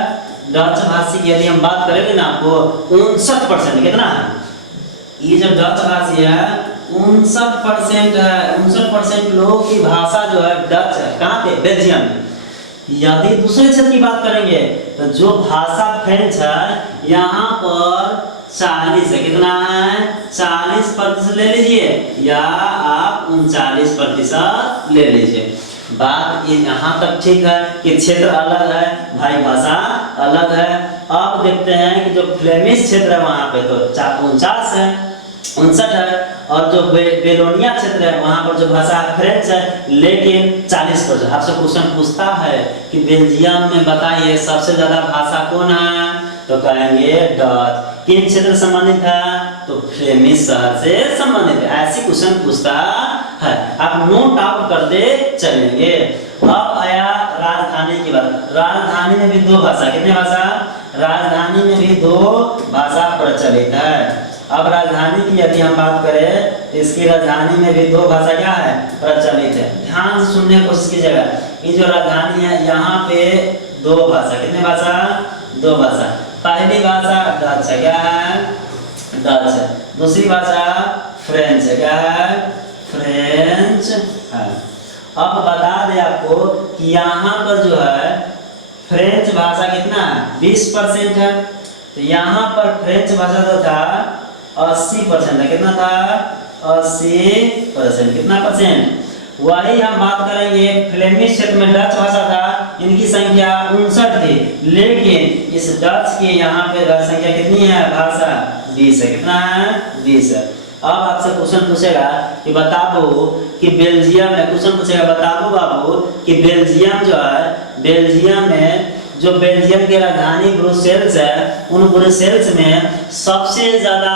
डच भाषी की यदि हम बात करेंगे ना, आपको 59%, कितना है? ये जो डच भाषी है 59% है। 59% लोगों की भाषा जो है डच है। कहाँ पे? बेल्जियम में। यदि दूसरे क्षेत्र की बात करेंगे तो जो भाषा फ्रेंच है यहाँ पर 40 है, कितना है? 40% ले लीजिए, या आप 39% ले लीजिए। बात यहाँ तक ठीक है कि क्षेत्र अलग है, भाई भाषा अलग है। अब देखते हैं कि जो फ्लेमिश क्षेत्र है वहाँ पे तो 49 है, 59 है, और जो बेलोनिया क्षेत्र है वहाँ पर जो भाषा फ्रेंच है, लेकिन 40%। आपसे क्वेश्चन पूछता है कि बेल्जियम में बताइए सबसे ज्यादा भाषा कौन है, तो कहेंगे डच। किन क्षेत्र संबंधित है? तो फ्लेमिश शहर से संबंधित है। ऐसी क्वेश्चन पूछता है, आप नोट आउट करते चलेंगे। अब आया राजधानी की बात। राजधानी में भी दो भाषा, कितने भाषा? राजधानी में भी दो भाषा प्रचलित है। अब राजधानी की यदि हम बात करें, इसकी राजधानी में भी दो भाषा क्या है? प्रचलित है। ध्यान से सुनने की कोशिश कीजिएगा। ये जो राजधानी है यहाँ पे दो भाषा, कितने भाषा? दो भाषा। पहली भाषा डच है, क्या है? डच है। दूसरी भाषा फ्रेंच है, क्या है? फ्रेंच है। अब बता दें आपको कि यहाँ पर जो है फ्रेंच भाषा कितना है? 20% है। तो यहाँ पर फ्रेंच भाषा जो था 80% है, कितना था? 80%। कितना परसेंट? वही हम बात करेंगे फ्लेमिश क्षेत्र में डच भाषा था, इनकी संख्या 59 थी, लेकिन इस डच की यहाँ पे संख्या कितनी है? भाषा 20 है, कितना है? 20 है। अब आपसे क्वेश्चन पूछेगा कि बता दो कि बेल्जियम में, क्वेश्चन पूछेगा बता दो बाबू कि बेल्जियम जो है, बेल्जियम में जो बेल्जियम की राजधानी ब्रुसेल्स है, उन ब्रुसेल्स में सबसे ज्यादा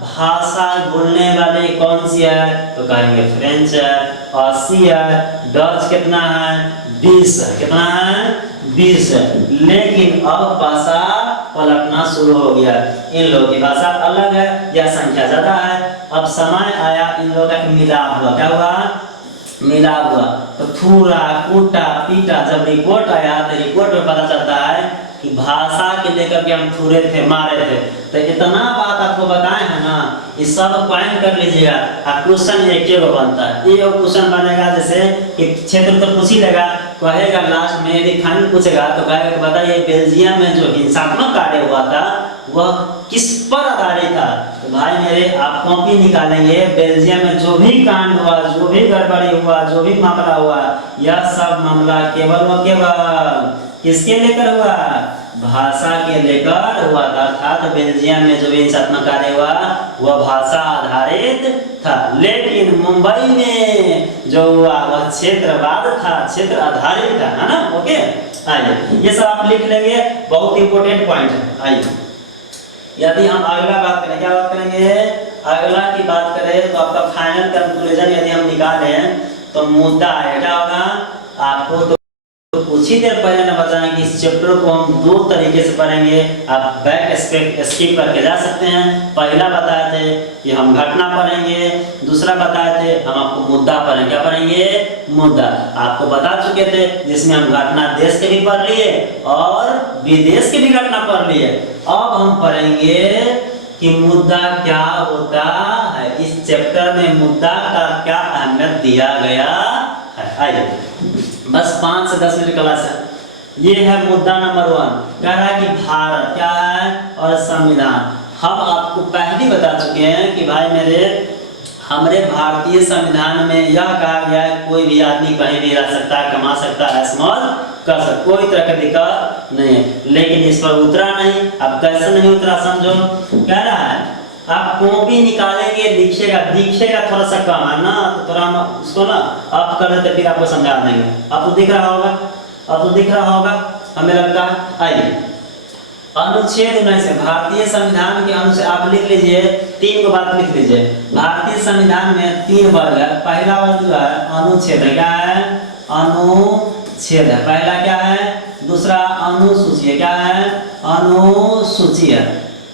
भाषा बोलने वाले कौन सी है? तो कहेंगे फ्रेंच है, 80 है। डच कितना है? 20 है, कितना है? 20 है। लेकिन अब भाषा पलटना शुरू हो गया। इन लोगों की भाषा अलग है या संख्या ज्यादा है। अब समय आया इन लोगों का मिलाप हुआ। क्या हुआ? मिलाप हुआ। तो थूरा, कूटा, पीटा। जब रिपोर्ट आया तो रिपोर्ट में पता चलता है कि भाषा के लेकर के हम थूरे थे, मारे थे। तो इतना बात आपको बताए हैं ना, ये सब पॉइंट कर लीजिएगा। क्वेश्चन एक बनता है, ये क्वेश्चन बनेगा जैसे कि क्षेत्र तो पूछ ही लेगा, कहेगा लास्ट में यदि फाइनल पूछेगा तो कहेगा कि बताइए बेल्जियम में जो हिंसात्मक कार्य हुआ था वह किस पर आधारित था। तो भाई मेरे आप कॉपी निकालेंगे, बेल्जियम में जो भी कांड हुआ, जो भी गड़बड़ी हुआ, जो भी मामला हुआ, यह सब मामला केवल व केवल किसके लेकर हुआ? भाषा के लेकर हुआ था। अर्थात बेल्जियम में जो भी हिंसात्मक कार्य हुआ वह भाषा आधारित था, लेकिन मुंबई में जो हुआ वह क्षेत्रवाद था, क्षेत्र आधारित था, है ना? ओके, आइए ये सब आप लिख लेंगे, बहुत इंपॉर्टेंट पॉइंट है। आइए यदि हम अगला बात करें, क्या बात करेंगे? अगला की बात करें तो आपका फाइनल कंक्लूजन यदि हम निकालें तो मुद्दा है क्या होगा आपको? तो तो कुछ ही देर पहले ने बताया कि इस चैप्टर को हम दो तरीके से पढ़ेंगे। आप बैक स्किप करके जा सकते हैं। पहला बताए थे कि हम घटना पढ़ेंगे, दूसरा बताए थे हम आपको मुद्दा पढ़ेंगे। क्या पढ़ेंगे? मुद्दा। आपको बता चुके थे जिसमें हम घटना देश के भी पढ़ लिए और विदेश के भी घटना पढ़ लिए। अब हम पढ़ेंगे कि मुद्दा क्या होता है, इस चैप्टर में मुद्दा का क्या अहमियत दिया गया है। आइए, बस 5 से 10 मिनट क्लास है। ये है मुद्दा नंबर 1, कह रहा है कि भारत क्या है और संविधान। हम आपको पहले बता चुके हैं कि भाई मेरे हमारे भारतीय संविधान में यह कहा गया है कोई भी आदमी कहीं भी रह सकता है, कमा सकता है, ऐश-मौज कर सकता, कोई तरह का दिक्कत नहीं है। लेकिन इस पर उतरा नहीं। अब कैसे नहीं उतरा समझो। कह रहा है आप कॉपी निकालेंगे, लिखिएगा थोड़ा सा कम है ना, तो थोड़ा हम उसको ना आप कर देते, फिर आपको समझा देंगे। अब तो दिख रहा होगा हमें लगता है। आइए, अनुच्छेद 19 है भारतीय संविधान के अनुच्छेद, आप लिख लीजिए 3 को बात लिख लीजिए। भारतीय संविधान में 3 वर्ग है। पहला वर्ग जो है अनुच्छेद है। क्या है? अनुच्छेद है पहला। क्या है? दूसरा अनुसूची है। क्या है? अनुसूची है।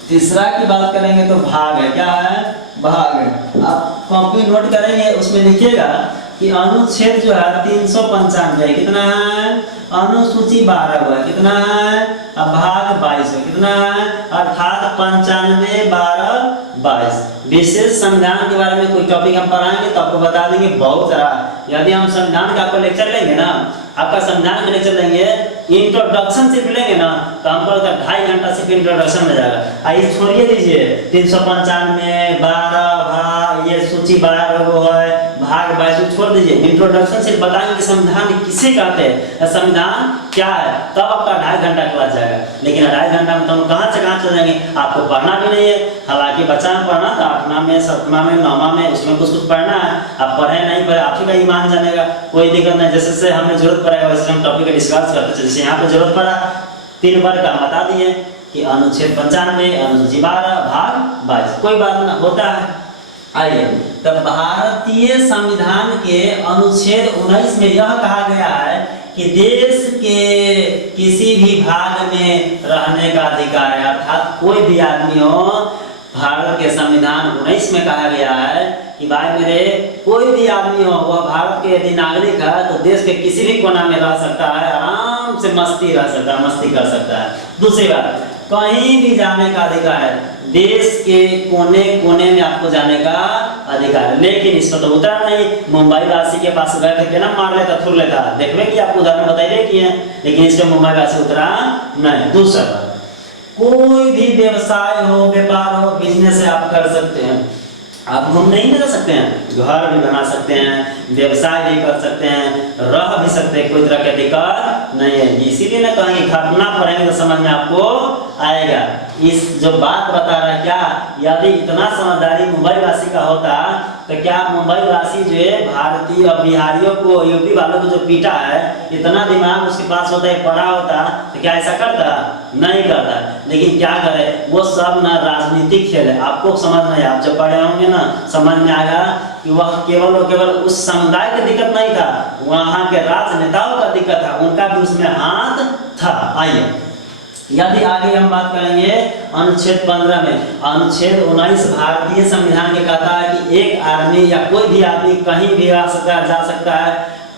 तीसरा की बात करेंगे तो भाग है। क्या है? भाग है। आप कॉपी नोट करेंगे, उसमें लिखिएगा कि अनुच्छेद जो है 395 है। कितना है? अनुसूची 12 है। कितना है? अब भाग 22 है। कितना है? अर्थात 95, 12, 22। विशेष संविधान के बारे में कोई टॉपिक हम पढ़ाएंगे तो आपको बता देंगे बहुत सारा। यदि हम संविधान का आपको लेक्चर लेंगे ना, आपका संविधान का लेक्चर लेंगे, इंट्रोडक्शन सिर्फ लेंगे ना, तो हमको लगता है 2.5 घंटा सिर्फ इंट्रोडक्शन में जाएगा। आइए छोड़िए दीजिए 395, 12 भाग, ये सूची 12 है, भाग 22 छोड़ दीजिए। इंट्रोडक्शन सिर्फ बताएंगे कि संविधान किसे कहते हैं, संविधान क्या है, तब आपका 2.5 घंटा क्लास जाएगा। लेकिन 2.5 घंटा में तो हम कहाँ से कहाँ चले जाएंगे, आपको पढ़ना भी नहीं है। हालांकि बच्चा में पढ़ना था 8वां में, 7वां में, 9वां में, उसमें कुछ पढ़ना है। आप पढ़े नहीं पढ़े आप ही का ईमान जानेगा, कोई दिक्कत नहीं। जैसे हमें जरूरत पड़ेगा वैसे हम टॉपिक डिस्कस करते। जैसे यहाँ पे जरूरत पड़ा 3 बार का बता दिए कि अनुच्छेद 95, अनुसूची 12, भाग 22, कोई बात ना होता है। आइए, तब भारतीय संविधान के अनुच्छेद 19 में यह कहा गया है कि देश के किसी भी भाग में रहने का अधिकार है। अर्थात कोई भी आदमी हो, भारत के संविधान 19 में कहा गया है कि भाई मेरे कोई भी आदमी हो, वह भारत के यदि नागरिक है तो देश के किसी भी कोना में रह सकता है, आराम से मस्ती रह सकता है, मस्ती कर सकता है। दूसरी बात, कहीं भी जाने का अधिकार है, देश के कोने कोने में आपको जाने का अधिकार है। लेकिन इसमें तो उतरा नहीं। मुंबई वासी के पास गए थे ना, मार लेता, थुर लेता, देखने की आपको उदाहरण बताइए कि है, लेकिन इसमें मुंबई वासी उतरा नहीं। दूसरा, कोई भी व्यवसाय हो, व्यापार हो, बिजनेस आप कर सकते हैं। आप घूमने ही नहीं जा सकते हैं, घर भी बना सकते हैं, व्यवसाय भी कर सकते हैं, रह भी सकते हैं, कोई तरह की दिक्कत नहीं है। इसीलिए ना कहेंगे घटना पढ़ेंगे तो समझ में आपको आएगा। इस जो बात बता रहा है, क्या यदि इतना समझदारी मुंबई वासी का होता तो क्या मुंबई वासी जो है भारतीय और बिहारियों को, यूपी वालों को जो पीटा है, इतना दिमाग उसके पास होता है, पढ़ा होता तो क्या ऐसा करता? नहीं करता। लेकिन क्या करे, वो सब ना राजनीतिक खेल है। आपको समझ नहीं, आप जब पढ़े होंगे ना समझ में आएगा कि वह केवल और केवल उस समुदाय की दिक्कत नहीं था, वहां के राजनेताओं का दिक्कत था, उनका भी उसमें हाथ था। आइए, यदि आगे हम बात करेंगे अनुच्छेद 15 में, अनुच्छेद 19 भारतीय संविधान के कहता है कि एक आदमी या कोई भी आदमी कहीं भी आ सकता है, जा सकता है,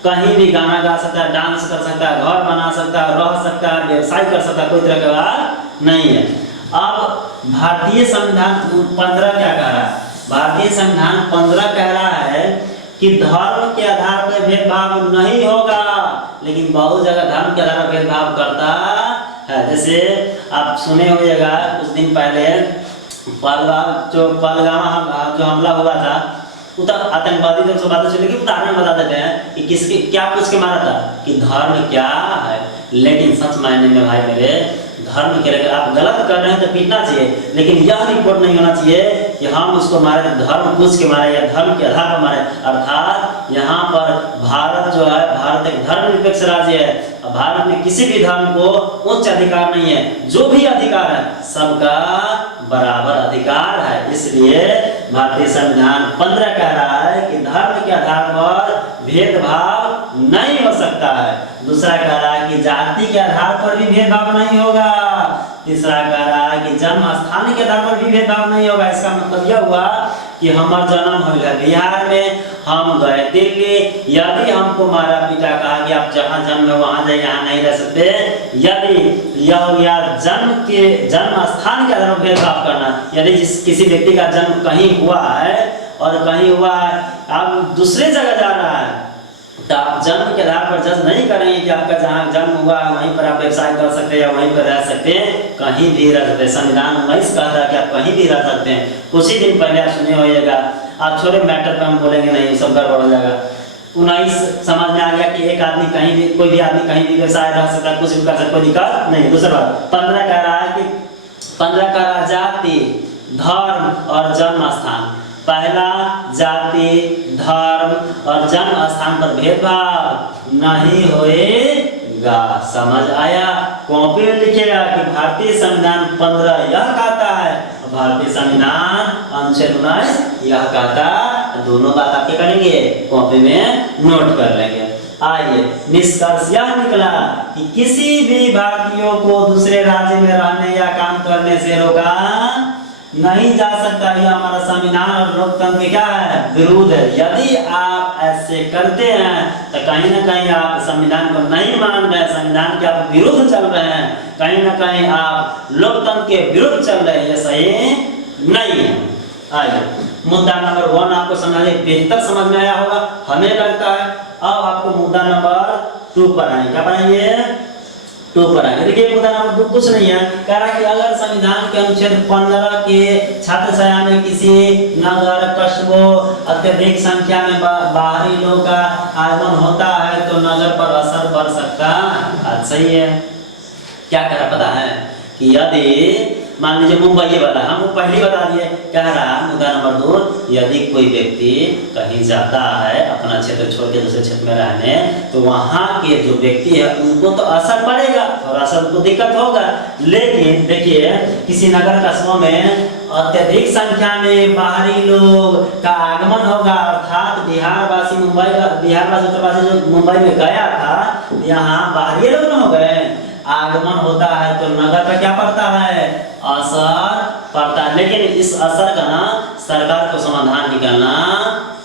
कहीं भी गाना गा सकता है, डांस कर सकता है, घर बना सकता है, रह सकता है, व्यवसाय कर सकता है, कोई तरह का बात नहीं है। अब भारतीय संविधान 15 क्या कह रहा है? भारतीय संविधान 15 कह रहा है कि धर्म के आधार पर भेदभाव नहीं होगा, लेकिन बहुत जगह धर्म के आधार पर भेदभाव करता है। जैसे आप सुने होइएगा कुछ दिन पहले पहलगाम जो हमला हुआ था, आतंकवादी जब बातें चली, उदाहरण बता देते हैं कि किसके क्या पूछ के मारा था कि धर्म क्या है। लेकिन सच मायने में भाई मेरे धर्म के लिए आप गलत कर रहे हैं तो पीटना चाहिए, लेकिन यह रिपोर्ट नहीं होना चाहिए कि हम उसको मारे तो धर्म पूछ के मारे या धर्म के आधार पर मारे। अर्थात यहाँ पर भारत जो है, भारत एक धर्मनिरपेक्ष राज्य है। भारत में किसी भी धर्म को उच्च अधिकार नहीं है, जो भी अधिकार है सबका बराबर अधिकार है। इसलिए भारतीय संविधान 15 कह रहा है कि धर्म के आधार पर भेदभाव नहीं हो सकता है। दूसरा कह रहा है कि जाति के आधार पर भी भेदभाव नहीं होगा। तीसरा कह रहा है कि जन्म स्थान के आधार पर भी भेदभाव नहीं होगा। इसका मतलब यह हुआ कि हमारा जन्म हो गया बिहार में, हम गए दिल्ली, यदि हमको मारा पिता कहा कि आप जहाँ जन्म है वहाँ जाइए, यहाँ नहीं रह सकते, यदि यह या जन्म स्थान के आधार पर भेदभाव करना, यदि किसी व्यक्ति का जन्म कहीं हुआ है और कहीं हुआ है आप दूसरे जगह जा रहा है, तो आप जन्म के आधार पर जज नहीं करेंगे कि आपका जहाँ जन्म हुआ है वहीं पर आप व्यवसाय कर सकते हैं या वहीं पर रह सकते हैं, कहीं भी रह सकते हैं। संविधान 19 कहता है कि आप कहीं भी रह सकते हैं। कुछ ही दिन पहले आप सुने होइएगा, आप छोटे मैटर पर हम बोलेंगे नहीं, सब गड़बड़ हो जाएगा। 19 समझ में आ गया कि एक आदमी कहीं भी, कोई भी आदमी कहीं भी व्यवसाय रह सकता है, कुछ भी कर सकता है, कोई दिक्कत नहीं। दूसरा बात 15 कह रहा है कि 15 कह रहा जाति, धर्म और जन्म स्थान। पहला, जाति, धर्म और जन्म स्थान पर भेदभाव नहीं होएगा। समझ आया? कॉपी में लिखेगा कि भारतीय संविधान 15 यह कहता है, भारतीय संविधान अनुच्छेद 19 यह कहता है। दोनों बात आपके करेंगे, कॉपी में नोट कर लेंगे। आइए, निष्कर्ष यह निकला कि किसी भी भारतीयों को दूसरे राज्य में रहने या काम करने से रोका नहीं जा सकता। यह हमारा संविधान और लोकतंत्र क्या है? विरुद्ध है। यदि आप ऐसे करते हैं तो कहीं ना कहीं आप संविधान को नहीं मान रहे हैं, संविधान के आप विरुद्ध चल रहे हैं, कहीं ना कहीं आप लोकतंत्र के विरुद्ध चल रहे हैं, यह सही नहीं है। आइए, मुद्दा नंबर 1 आपको समझाने बेहतर समझ में आया होगा हमें लगता है। अब आपको मुद्दा नंबर 2 पर आएंगे। क्या पढ़ाएंगे? 2 पर आएंगे। देखिए, मुद्दा नंबर 2 कुछ नहीं है, कह रहा है कि अगर संविधान के अनुच्छेद 15 के छत्रछाया में किसी नगर कस्बों अत्यधिक संख्या में बाहरी लोग का आगमन होता है तो नगर पर असर पड़ सकता है। सही है। क्या कह रहा पता है कि यदि मान लीजिए मुंबई वाला, हम पहले बता दिए, कह रहा मुद्दा नंबर 2, यदि कोई व्यक्ति कहीं जाता है अपना क्षेत्र छोड़ के दूसरे क्षेत्र में रहने, तो वहाँ के जो व्यक्ति है उनको तो असर पड़ेगा, थोड़ा सा उनको दिक्कत होगा। लेकिन देखिए, किसी नगर कस्बों में अत्यधिक संख्या में बाहरी लोग का आगमन होगा, अर्थात बिहारवासी उत्तरवासी जो मुंबई में गया था, यहाँ बाहरी लोग न हो गए, आगमन होता है तो नगर पर क्या पड़ता है? असर पड़ता है। लेकिन इस असर का ना सरकार को समाधान निकालना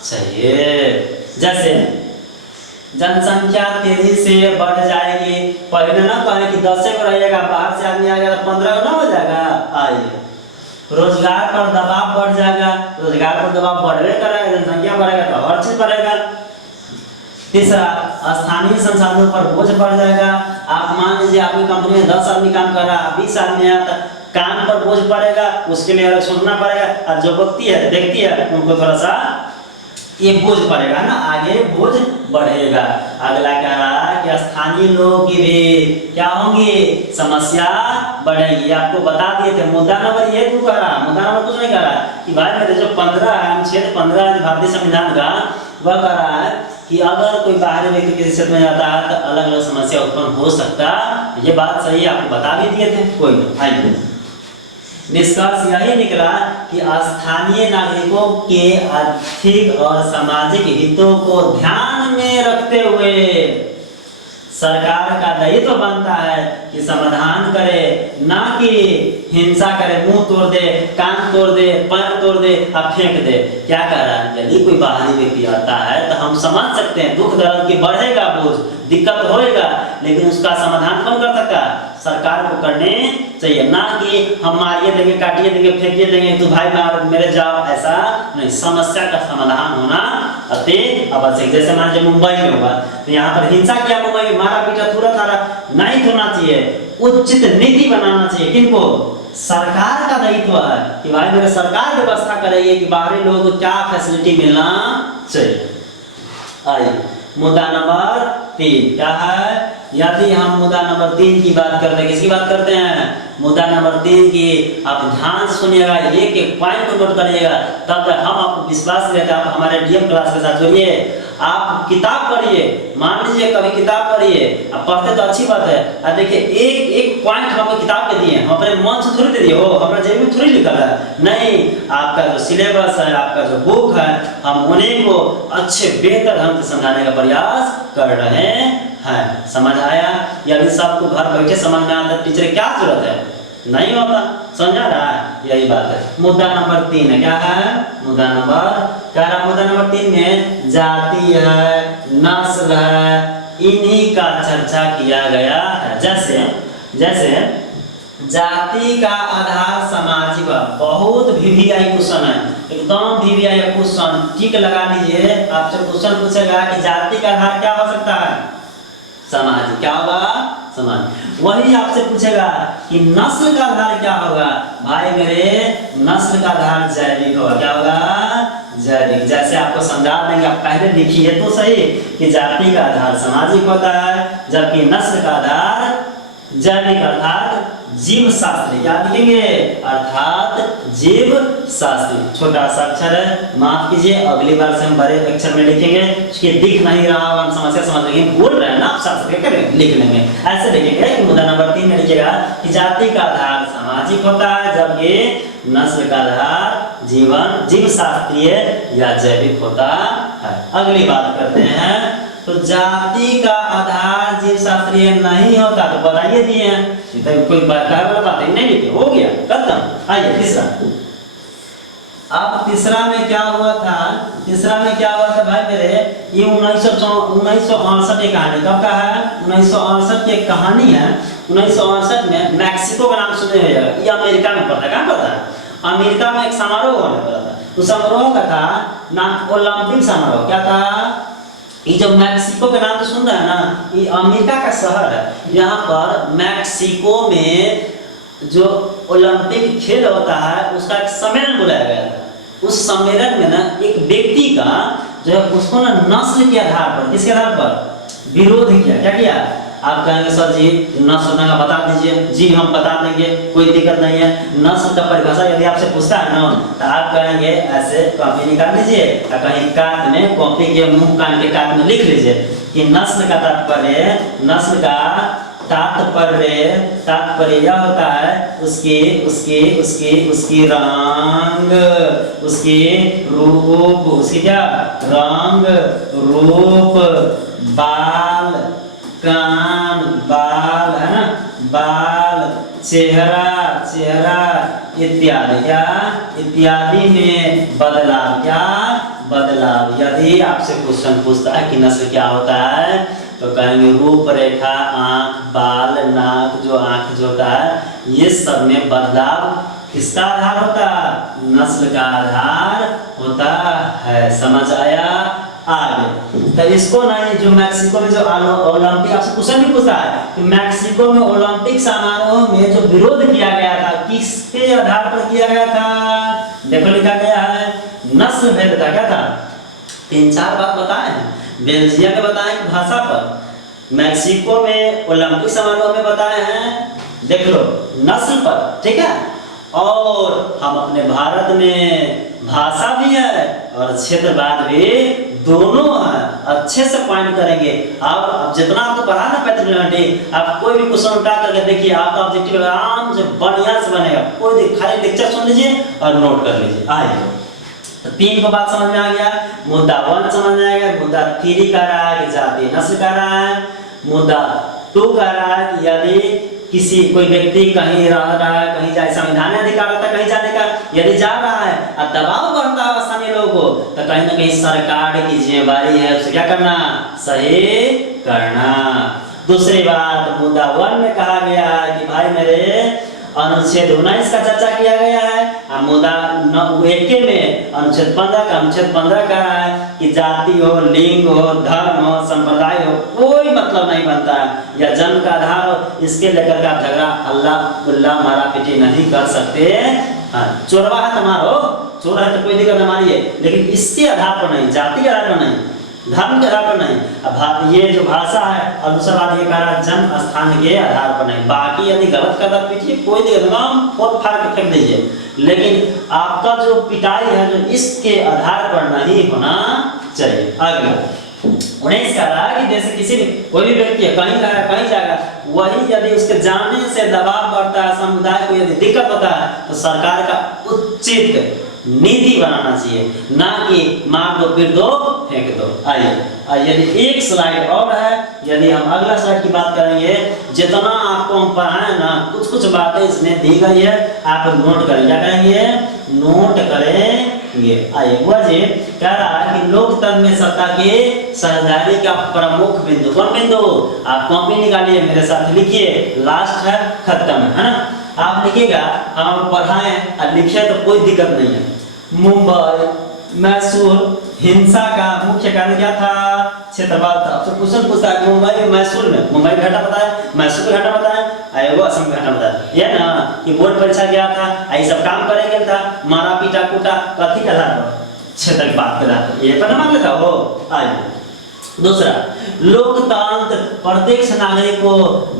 चाहिए। जैसे जनसंख्या तेजी से बढ़ जाएगी, पहले ना कहें कि 10 को रहेगा, बाहर से आदमी आएगा तो 15 ना हो जाएगा। आइए, रोजगार पर दबाव बढ़ जाएगा, रोजगार पर दबाव बढ़वे करेगा, जनसंख्या बढ़ेगा तो हर चीज बढ़ेगा। तीसरा, स्थानीय संसाधनों पर बोझ बढ़ जाएगा। आप मान लीजिए आपकी कंपनी में 10 आदमी काम कर रहा है, 20 आदमी है, तो काम पर बोझ पड़ेगा, उसके लिए अलग सोचना पड़ेगा, और जो व्यक्ति है उनको थोड़ा सा ये बोझ पड़ेगा ना, आगे बोझ बढ़ेगा। अगला कह रहा है कि स्थानीय लोगों की भी क्या होंगी? समस्या बढ़ेगी। आपको बता दिए थे, मुद्दा नंबर ये क्यों कह रहा, मुद्दा नंबर कुछ नहीं कह रहा कि भाई मेरे जो 15 अनुच्छेद 15 भारतीय संविधान का, वह कह रहा है कि अगर कोई बाहरी व्यक्ति किसी क्षेत्र में जाता है तो अलग अलग समस्या उत्पन्न हो सकता। ये बात सही है, आपको बता भी दिए थे। कोई नहीं, निष्कर्ष यही निकला कि स्थानीय नागरिकों के आर्थिक और सामाजिक हितों को ध्यान में रखते हुए सरकार का दायित्व बनता है कि समाधान करे, ना कि हिंसा करे, मुंह तोड़ दे, कान तोड़ दे, पैर तोड़ दे और फेंक दे। क्या कह रहा है? यदि कोई बाहरी व्यक्ति आता है तो हम समझ सकते हैं, दुख दर्द की बढ़ेगा बोझ, दिक्कत होएगा, लेकिन उसका समाधान कौन कर सकता है? सरकार को करने चाहिए, ना कि हम मारिए देंगे, काटिए देंगे, फेंकिए देंगे, तो भाई मेरे जाओ, ऐसा नहीं। समस्या का समाधान होना अति आवश्यक। जैसे मान लीजिए मुंबई में हुआ, तो यहाँ पर हिंसा किया, मुंबई में मारा पीटा, तुरंत आ रहा, नहीं होना चाहिए। उचित नीति बनाना चाहिए। किनको? सरकार का दायित्व है कि भाई मेरे सरकार व्यवस्था करेगी कि बाहरी लोगों को क्या फैसिलिटी मिलना चाहिए। आइए, मुद्दा नंबर 3 क्या है? यदि हम मुद्दा नंबर 3 की बात करते हैं, किसकी बात करते हैं? मुद्दा नंबर 3 की। आप ध्यान से सुनिएगा, एक एक पॉइंट को नोट करिएगा, तब हम आपको विश्वास देते हैं। आप हमारे डीएम क्लास के साथ जुड़िए, आप किताब पढ़िए, मान लीजिए कभी किताब पढ़िए, आप पढ़ते तो अच्छी बात है। अब देखिए, एक एक पॉइंट हम आपको किताब के दिए, हम अपने मन से थोड़ी दे दिए हो, हमारा जेब में थोड़ी लिखा है, नहीं। आपका जो सिलेबस है, आपका जो बुक है, हम उन्हीं को अच्छे बेहतर ढंग से समझाने का प्रयास कर रहे हैं। है। समझ आया? यदि सबको घर बैठे समझ में आता टीचर क्या जरूरत है, नहीं होता। समझा रहा है? यही बात है। मुद्दा नंबर 3 है, क्या है मुद्दा नंबर 3 में जाति है, नस्ल है, इन्हीं का चर्चा किया गया है। जैसे जाति का आधार सामाजिक, बहुत VVI क्वेश्चन है, एकदम VVI क्वेश्चन, टिक लगा लीजिए। आपसे क्वेश्चन पूछेगा कि जाति का आधार क्या हो सकता है, सामाजिक। क्या होगा, समाज। वही आपसे पूछेगा कि नस्ल का आधार क्या होगा, भाई मेरे नस्ल का आधार जैविक होगा। क्या होगा, जैविक। जैसे आपको समझा देंगे, आप पहले लिखिए तो सही कि जाति का आधार सामाजिक होता है, जबकि नस्ल का आधार जैविक अर्थात जीव शास्त्री। क्या लिखेंगे, अर्थात जीव शास्त्री। छोटा सा अक्षर है, माफ कीजिए, अगली बार से हम बड़े अक्षर में लिखेंगे। उसके दिख नहीं रहा हो, हम समस्या समझ लेंगे, बोल रहे हैं ना आप, शास्त्र करें लिख लेंगे। ऐसे लिखेंगे कि मुद्दा नंबर 3 में लिखेगा कि जाति का आधार सामाजिक होता है, जबकि नस्ल का आधार जीव शास्त्रीय या जैविक होता है। अगली बात करते हैं, तो जाति का आधार जीव शास्त्रीय नहीं होता, तो बताइए दिए हैं, कोई बात नहीं लिखे, हो गया खत्म। आइए तीसरा। अब तीसरा में क्या हुआ था, भाई मेरे, ये 1968 की कहानी। कब का है, 1968 की कहानी है। 1968 में मैक्सिको का नाम सुने होगा, ये अमेरिका में पड़ता है। कहाँ पड़ता है, अमेरिका में एक समारोह होने वाला था। उस समारोह का था नाम ओलंपिक समारोह। क्या था, ये जो मैक्सिको के नाम तो सुन रहे हैं ना, ये अमेरिका का शहर है। यहाँ पर मैक्सिको में जो ओलंपिक खेल होता है उसका एक सम्मेलन बुलाया गया था। उस सम्मेलन में ना एक व्यक्ति का जो है उसको ना नस्ल के आधार पर, किसके आधार पर, विरोध किया। क्या किया, आप कहेंगे सर जी नस्ल का बता दीजिए, जी हम बता देंगे, कोई दिक्कत नहीं है। नस्ल का परिभाषा यदि आपसे पूछता है ना, तो आप कहेंगे ऐसे कॉपी निकाल लीजिए और कहीं काट में, कॉपी के मुंह कान के काट में लिख लीजिए कि नस्ल का तात्पर्य, तात्पर्य यह होता है उसकी रंग, उसकी रूप, उसकी क्या रंग, रूप, बाल, कान, बाल है ना, बाल, चेहरा इत्यादि। क्या इत्यादि में बदलाव, क्या बदलाव। यदि आपसे क्वेश्चन पूछता है कि नस्ल क्या होता है, तो कहेंगे रूप रेखा, आंख, बाल, नाक, जो आंख जो होता है, ये सब में बदलाव किसका आधार होता है, नस्ल का आधार होता है। समझ आया? आगे तो इसको नहीं, जो मैक्सिको में जो ओलंपिक, आपसे क्वेश्चन भी पूछा है कि मैक्सिको में ओलंपिक समारोह में जो विरोध किया गया था, किसके आधार पर किया गया था, देखो लिखा गया है नस्ल भेद था। क्या था, 3-4 बात बताए हैं। बेल्जियम में बताए भाषा पर, मैक्सिको में ओलंपिक समारोह में बताए हैं, देख लो नस्ल पर, ठीक है। और हम अपने भारत में भाषा भी है और क्षेत्रवाद भी, दोनों है। अच्छे से पॉइंट करेंगे आप जितना आपको पढ़ा ना पैथोलॉजी, आप कोई भी क्वेश्चन उठा करके देखिए, आपका ऑब्जेक्टिव आराम से बढ़िया से बनेगा। कोई खाली लेक्चर सुन लीजिए और नोट कर लीजिए। आइए, तो 3 को बात समझ में आ गया। मुद्दा 1 समझ में आ गया। मुद्दा 3 कह रहा है कि जाति नस्ल कह रहा है। मुद्दा 2 कह रहा है कि यदि किसी कोई व्यक्ति कहीं रह रहा है, कहीं जाए, संविधान अधिकार होता है कहीं जाने का, यदि जा रहा है और दबाव बढ़ता है स्थानीय लोगों को, तो कहीं ना कहीं सरकार की जिम्मेदारी है उसे क्या करना, सही करना। दूसरी बात, मुद्दा 1 में कहा गया है कि भाई मेरे अनुच्छेद 19 का चर्चा किया गया है। मुद्दा 1 में अनुच्छेद 15 का है कि जाति हो, लिंग हो, धर्म हो, संप्रदाय हो, कोई मतलब नहीं बनता है, या जन्म का आधार हो, इसके लेकर के आप झगड़ा अल्लाह उल्लाह मारा पीटी नहीं कर सकते। हाँ, चोरवा है तुम्हारो, चोर है तो कोई दिक्कत नहीं मारिए, लेकिन इसके आधार पर नहीं, जाति के आधार पर नहीं, धर्म के आधार पर नहीं। अब ये जो भाषा है, और दूसरा बात ये कह रहा है जन्म स्थान के आधार पर नहीं। बाकी यदि गलत कदम पीटिए कोई दिक्कत नहीं, फोड़ फाड़ के फेंक दीजिए, लेकिन आपका जो पिटाई है जो इसके आधार पर नहीं होना चाहिए। अगला 19 कह रहा है कि जैसे किसी भी कोई भी व्यक्ति कहीं जा रहा है, कहीं जाएगा, वही यदि उसके जाने से दबाव बढ़ता है, समुदाय को यदि दिक्कत होता है, तो सरकार का उचित नीति बनाना चाहिए, ना कि मार दो पीट दो फेंक दो। आइए यदि एक स्लाइड और है, यदि हम अगला स्लाइड की बात करेंगे, जितना आपको हम पढ़ाएं ना, कुछ कुछ बातें इसमें दी गई है, आप नोट करें। क्या करेंगे? नोट करेंगे। आइए बुआ जी कह रहा है कि लोकतंत्र में सत्ता के साझेदारी का प्रमुख बिंदु। कौन बिंदु? आप कॉपी निकालिए, मेरे साथ लिखिए, लास्ट है, खत्म है ना। आप लिखिएगा, हम पढ़ाएं और लिखे तो कोई दिक्कत नहीं है। मुंबई मैसूर हिंसा का मुख्य कारण क्या था? क्षेत्रवाद था। आपसे क्वेश्चन पूछता है मुंबई मैसूर में, मुंबई का घाटा बताए, मैसूर का घाटा बताए, आएगा असम का घाटा बताए। ये ना कि बोर्ड परीक्षा गया था, यही सब काम करेंगे था, मारा पीटा कूटा, कथी का आधार पर? क्षेत्र की बात कर रहा था, ये पता मान लेता हो। आइए दूसरा, लोकतंत्र प्रत्येक नागरिक को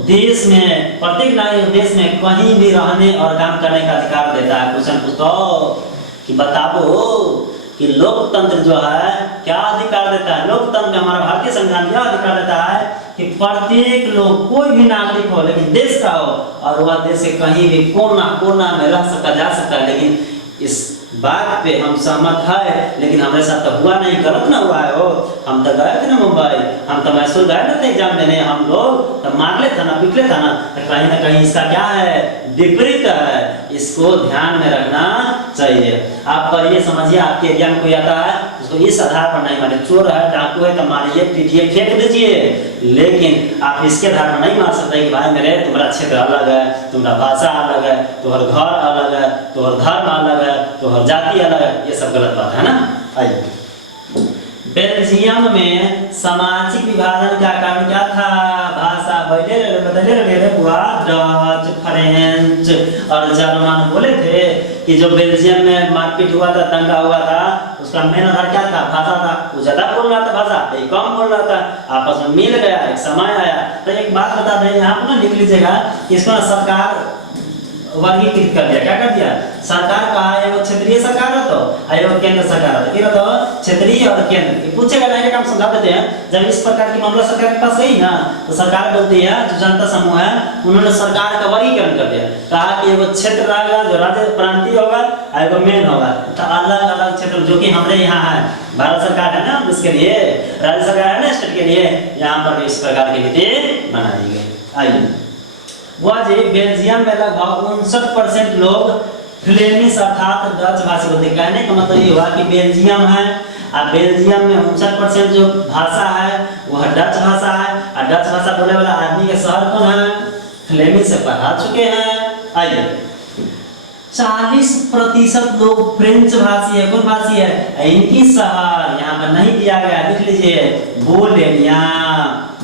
देश में, प्रत्येक नागरिक देश में कहीं भी रहने और काम करने का अधिकार देता है। क्वेश्चन पूछता कि बताओ कि लोकतंत्र जो है क्या अधिकार देता है? लोकतंत्र में हमारा भारतीय संविधान क्या अधिकार देता है कि प्रत्येक लोग, कोई भी नागरिक हो लेकिन देश का हो, और वह देश के कहीं भी कोना कोना में रह सकता, जा सकता है। लेकिन इस बात पे हम सहमत है, लेकिन हमारे साथ तो हुआ नहीं, गलत ना हुआ है। हो हम तो गए थे ना मुंबई, हम तो मैसूर गए ना थे एग्जाम देने, हम लोग तो मार ले था ना, पिट ले था ना कहीं इसका क्या है? विपरीत है। इसको ध्यान में रखना चाहिए। आप पढ़िए, समझिए, आपके एग्जाम में कोई आता है उसको इस आधार पर नहीं मारे, चोर है डाकू है तो मारिए पीटिए फेंक दीजिए, लेकिन आप इसके आधार पर नहीं मार सकते कि भाई मेरे तुम्हारा क्षेत्र अलग है, तुम्हारा भाषा अलग है, तुम्हारा घर अलग है, तुम्हारा धर्म अलग है, तुम्हारा जाति अलग है। ये सब गलत बात है ना। आइए, बेल्जियम में सामाजिक विभाजन का कारण क्या था? भाषा बदले डच, फ्रेंच और जर्मन बोले थे कि जो बेल्जियम में मारपीट हुआ था, दंगा हुआ था, उसका मेन आधार क्या था? भाषा था। वो ज्यादा बोल रहा था भाषा, ये कम बोल रहा था, आपस में मिल गया, एक समय आया। तो एक बात बता दें, यहाँ पर ना लिख लीजिएगा, इसमें सरकार वर्गीकृत कर दिया। क्या कर दिया? सरकार कहा है वो क्षेत्रीय सरकार है तो आयोग केंद्र सरकार है, फिर तो क्षेत्रीय और केंद्र पूछेगा नहीं, हम समझा देते हैं। जब इस प्रकार की मामला सरकार के पास गई ना, तो सरकार बोलती है, जो जनता समूह है उन्होंने सरकार का वर्गीकरण कर दिया, कहा कि वो क्षेत्र रहेगा जो राज्य प्रांतीय होगा, आयोग मेन होगा। तो अलग अलग क्षेत्र, जो कि हमारे यहाँ है, भारत सरकार है ना इसके लिए, राज्य सरकार है ना स्टेट के लिए, यहाँ पर इस प्रकार की नीति बनाई गई। आइए, वह जी बेल्जियम में लगभग 59% लोग फ्लेमिश अर्थात डच भाषी बोलते हैं। कहने का मतलब ये हुआ कि बेल्जियम है, और बेल्जियम में 59% जो भाषा है वह डच भाषा है, और डच भाषा बोलने वाला आदमी के शहर कौन है? फ्लेमिश से पढ़ा चुके हैं। आइए, 40% लोग फ्रेंच भाषी है। कौन भाषी है? इनकी शहर यहाँ पर नहीं दिया गया, लिख लीजिए, बोलेनिया।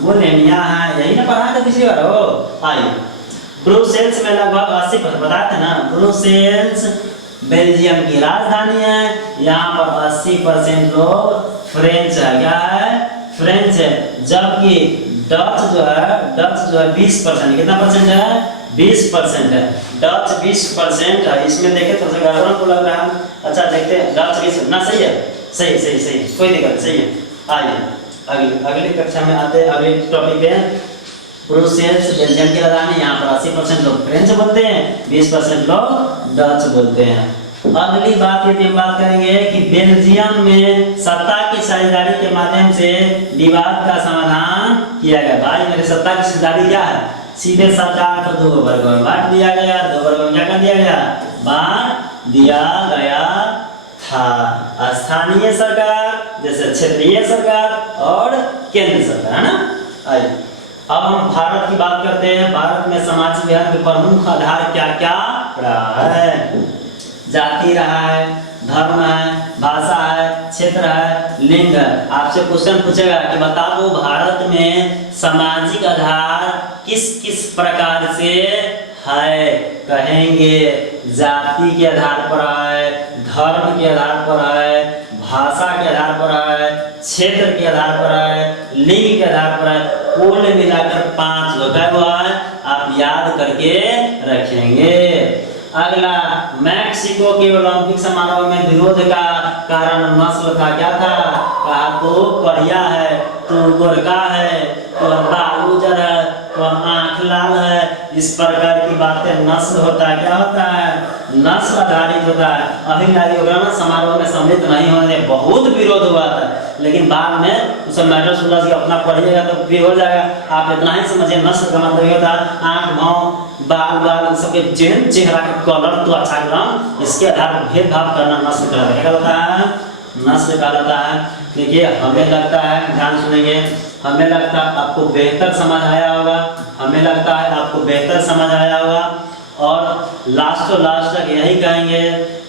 बोलेनिया है, यही ना पढ़ा था पिछली बार हो। आइए, ब्रुसेल्स में लगभग 80%, बताते ना, ब्रुसेल्स बेल्जियम की राजधानी है, यहाँ पर 80% लोग फ्रेंच है। क्या है? फ्रेंच है। जबकि डच जो है 20%, कितना परसेंट है? 20% है। डच 20% है। इसमें देखे थोड़ा सा गड़बड़ को लग रहा है। अच्छा देखते हैं, डच 20 ना, सही है, सही, कोई दिक्कत सही है। आइए अगली कक्षा में आते हैं, अगले टॉपिक पे। ब्रुसेल्स बेल्जियम की राजधानी, यहाँ पर 80% लोग फ्रेंच बोलते हैं, 20% लोग डच बोलते हैं। अगली बात यदि हम बात करेंगे कि बेल्जियम में सत्ता की साझेदारी के माध्यम से विवाद का समाधान किया गया। भाई मेरे सत्ता की साझेदारी क्या है? सीधे सरकार को 2 वर्गों में बांट दिया गया। 2 वर्गों में क्या कर दिया गया? बांट दिया गया था। स्थानीय सरकार जैसे क्षेत्रीय सरकार और केंद्र सरकार, है ना। आइए, अब हम भारत की बात करते हैं। भारत में सामाजिक व्यवस्था के प्रमुख आधार क्या क्या रहा है? जाति रहा है, धर्म है, भाषा है, क्षेत्र है, लिंग है। आपसे क्वेश्चन पूछेगा कि बता दो भारत में सामाजिक आधार किस किस प्रकार से है? कहेंगे जाति के आधार पर है, धर्म के आधार पर है, भाषा के आधार पर है, क्षेत्र के आधार पर है, लिंग के आधार पर है। कुल मिलाकर 5 होता है, आप याद करके रखेंगे। अगला, मैक्सिको के ओलंपिक समारोह में विरोध का कारण नस्ल था। क्या था? कहा तो करिया है, तो गोरका है, तो बालूजर है, तो आंख आंख लाल है, इस प्रकार की बातें नस्ल होता है। क्या होता है? नस्ल आधारित होता है। अभी ना समारोह में सम्मिलित नहीं होने, बहुत विरोध हुआ था, लेकिन बाद में उसे मैटर सुलझ के अपना पढ़िएगा तो भी हो जाएगा। आप इतना ही समझिए, नस्ल का मतलब ये होता है आंख, भाव, बाल बाल सबके चेहरा के कलर तो अच्छा रंग, इसके आधार पर भेदभाव करना नस्ल कहलाता है। क्या होता है? नस्ल कहलाता है। देखिए हमें लगता है, ध्यान सुनेंगे, हमें लगता है आपको बेहतर समझ आया होगा, हमें लगता है आपको बेहतर समझ आया होगा। और लास्ट तक यही कहेंगे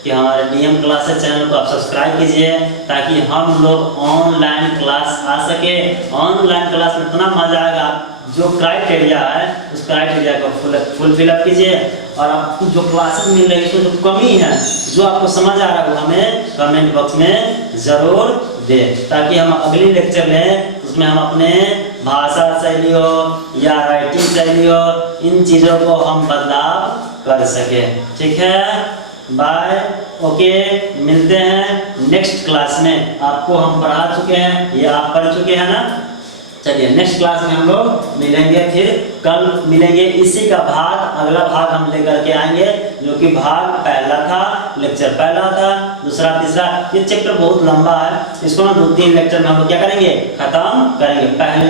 कि हमारे डीएम क्लासेस चैनल को आप सब्सक्राइब कीजिए, ताकि हम लोग ऑनलाइन क्लास आ सके। ऑनलाइन क्लास में इतना मजा आएगा, जो क्राइटेरिया है उस क्राइटेरिया को फुलफिल कीजिए। और आपको जो क्लासेस मिल रही है उसमें जो कमी है, जो आपको समझ आ रहा है, वो हमें कमेंट बॉक्स में ज़रूर दें, ताकि हम अगली लेक्चर में उसमें हम अपने भाषा शैली हो या राइटिंग शैली हो, इन चीज़ों को हम बदलाव कर सके। ठीक है, बाय, ओके, मिलते हैं नेक्स्ट क्लास में। आपको हम पढ़ा चुके हैं, ये आप पढ़ चुके हैं ना। चलिए नेक्स्ट क्लास में हम लोग मिलेंगे, फिर कल मिलेंगे। इसी का भाग, अगला भाग हम लेकर के आएंगे, जो कि भाग पहला था, लेक्चर पहला था, दूसरा, तीसरा। ये चैप्टर बहुत लंबा है, इसको ना 2-3 लेक्चर में हम लोग क्या करेंगे, खत्म करेंगे। पहले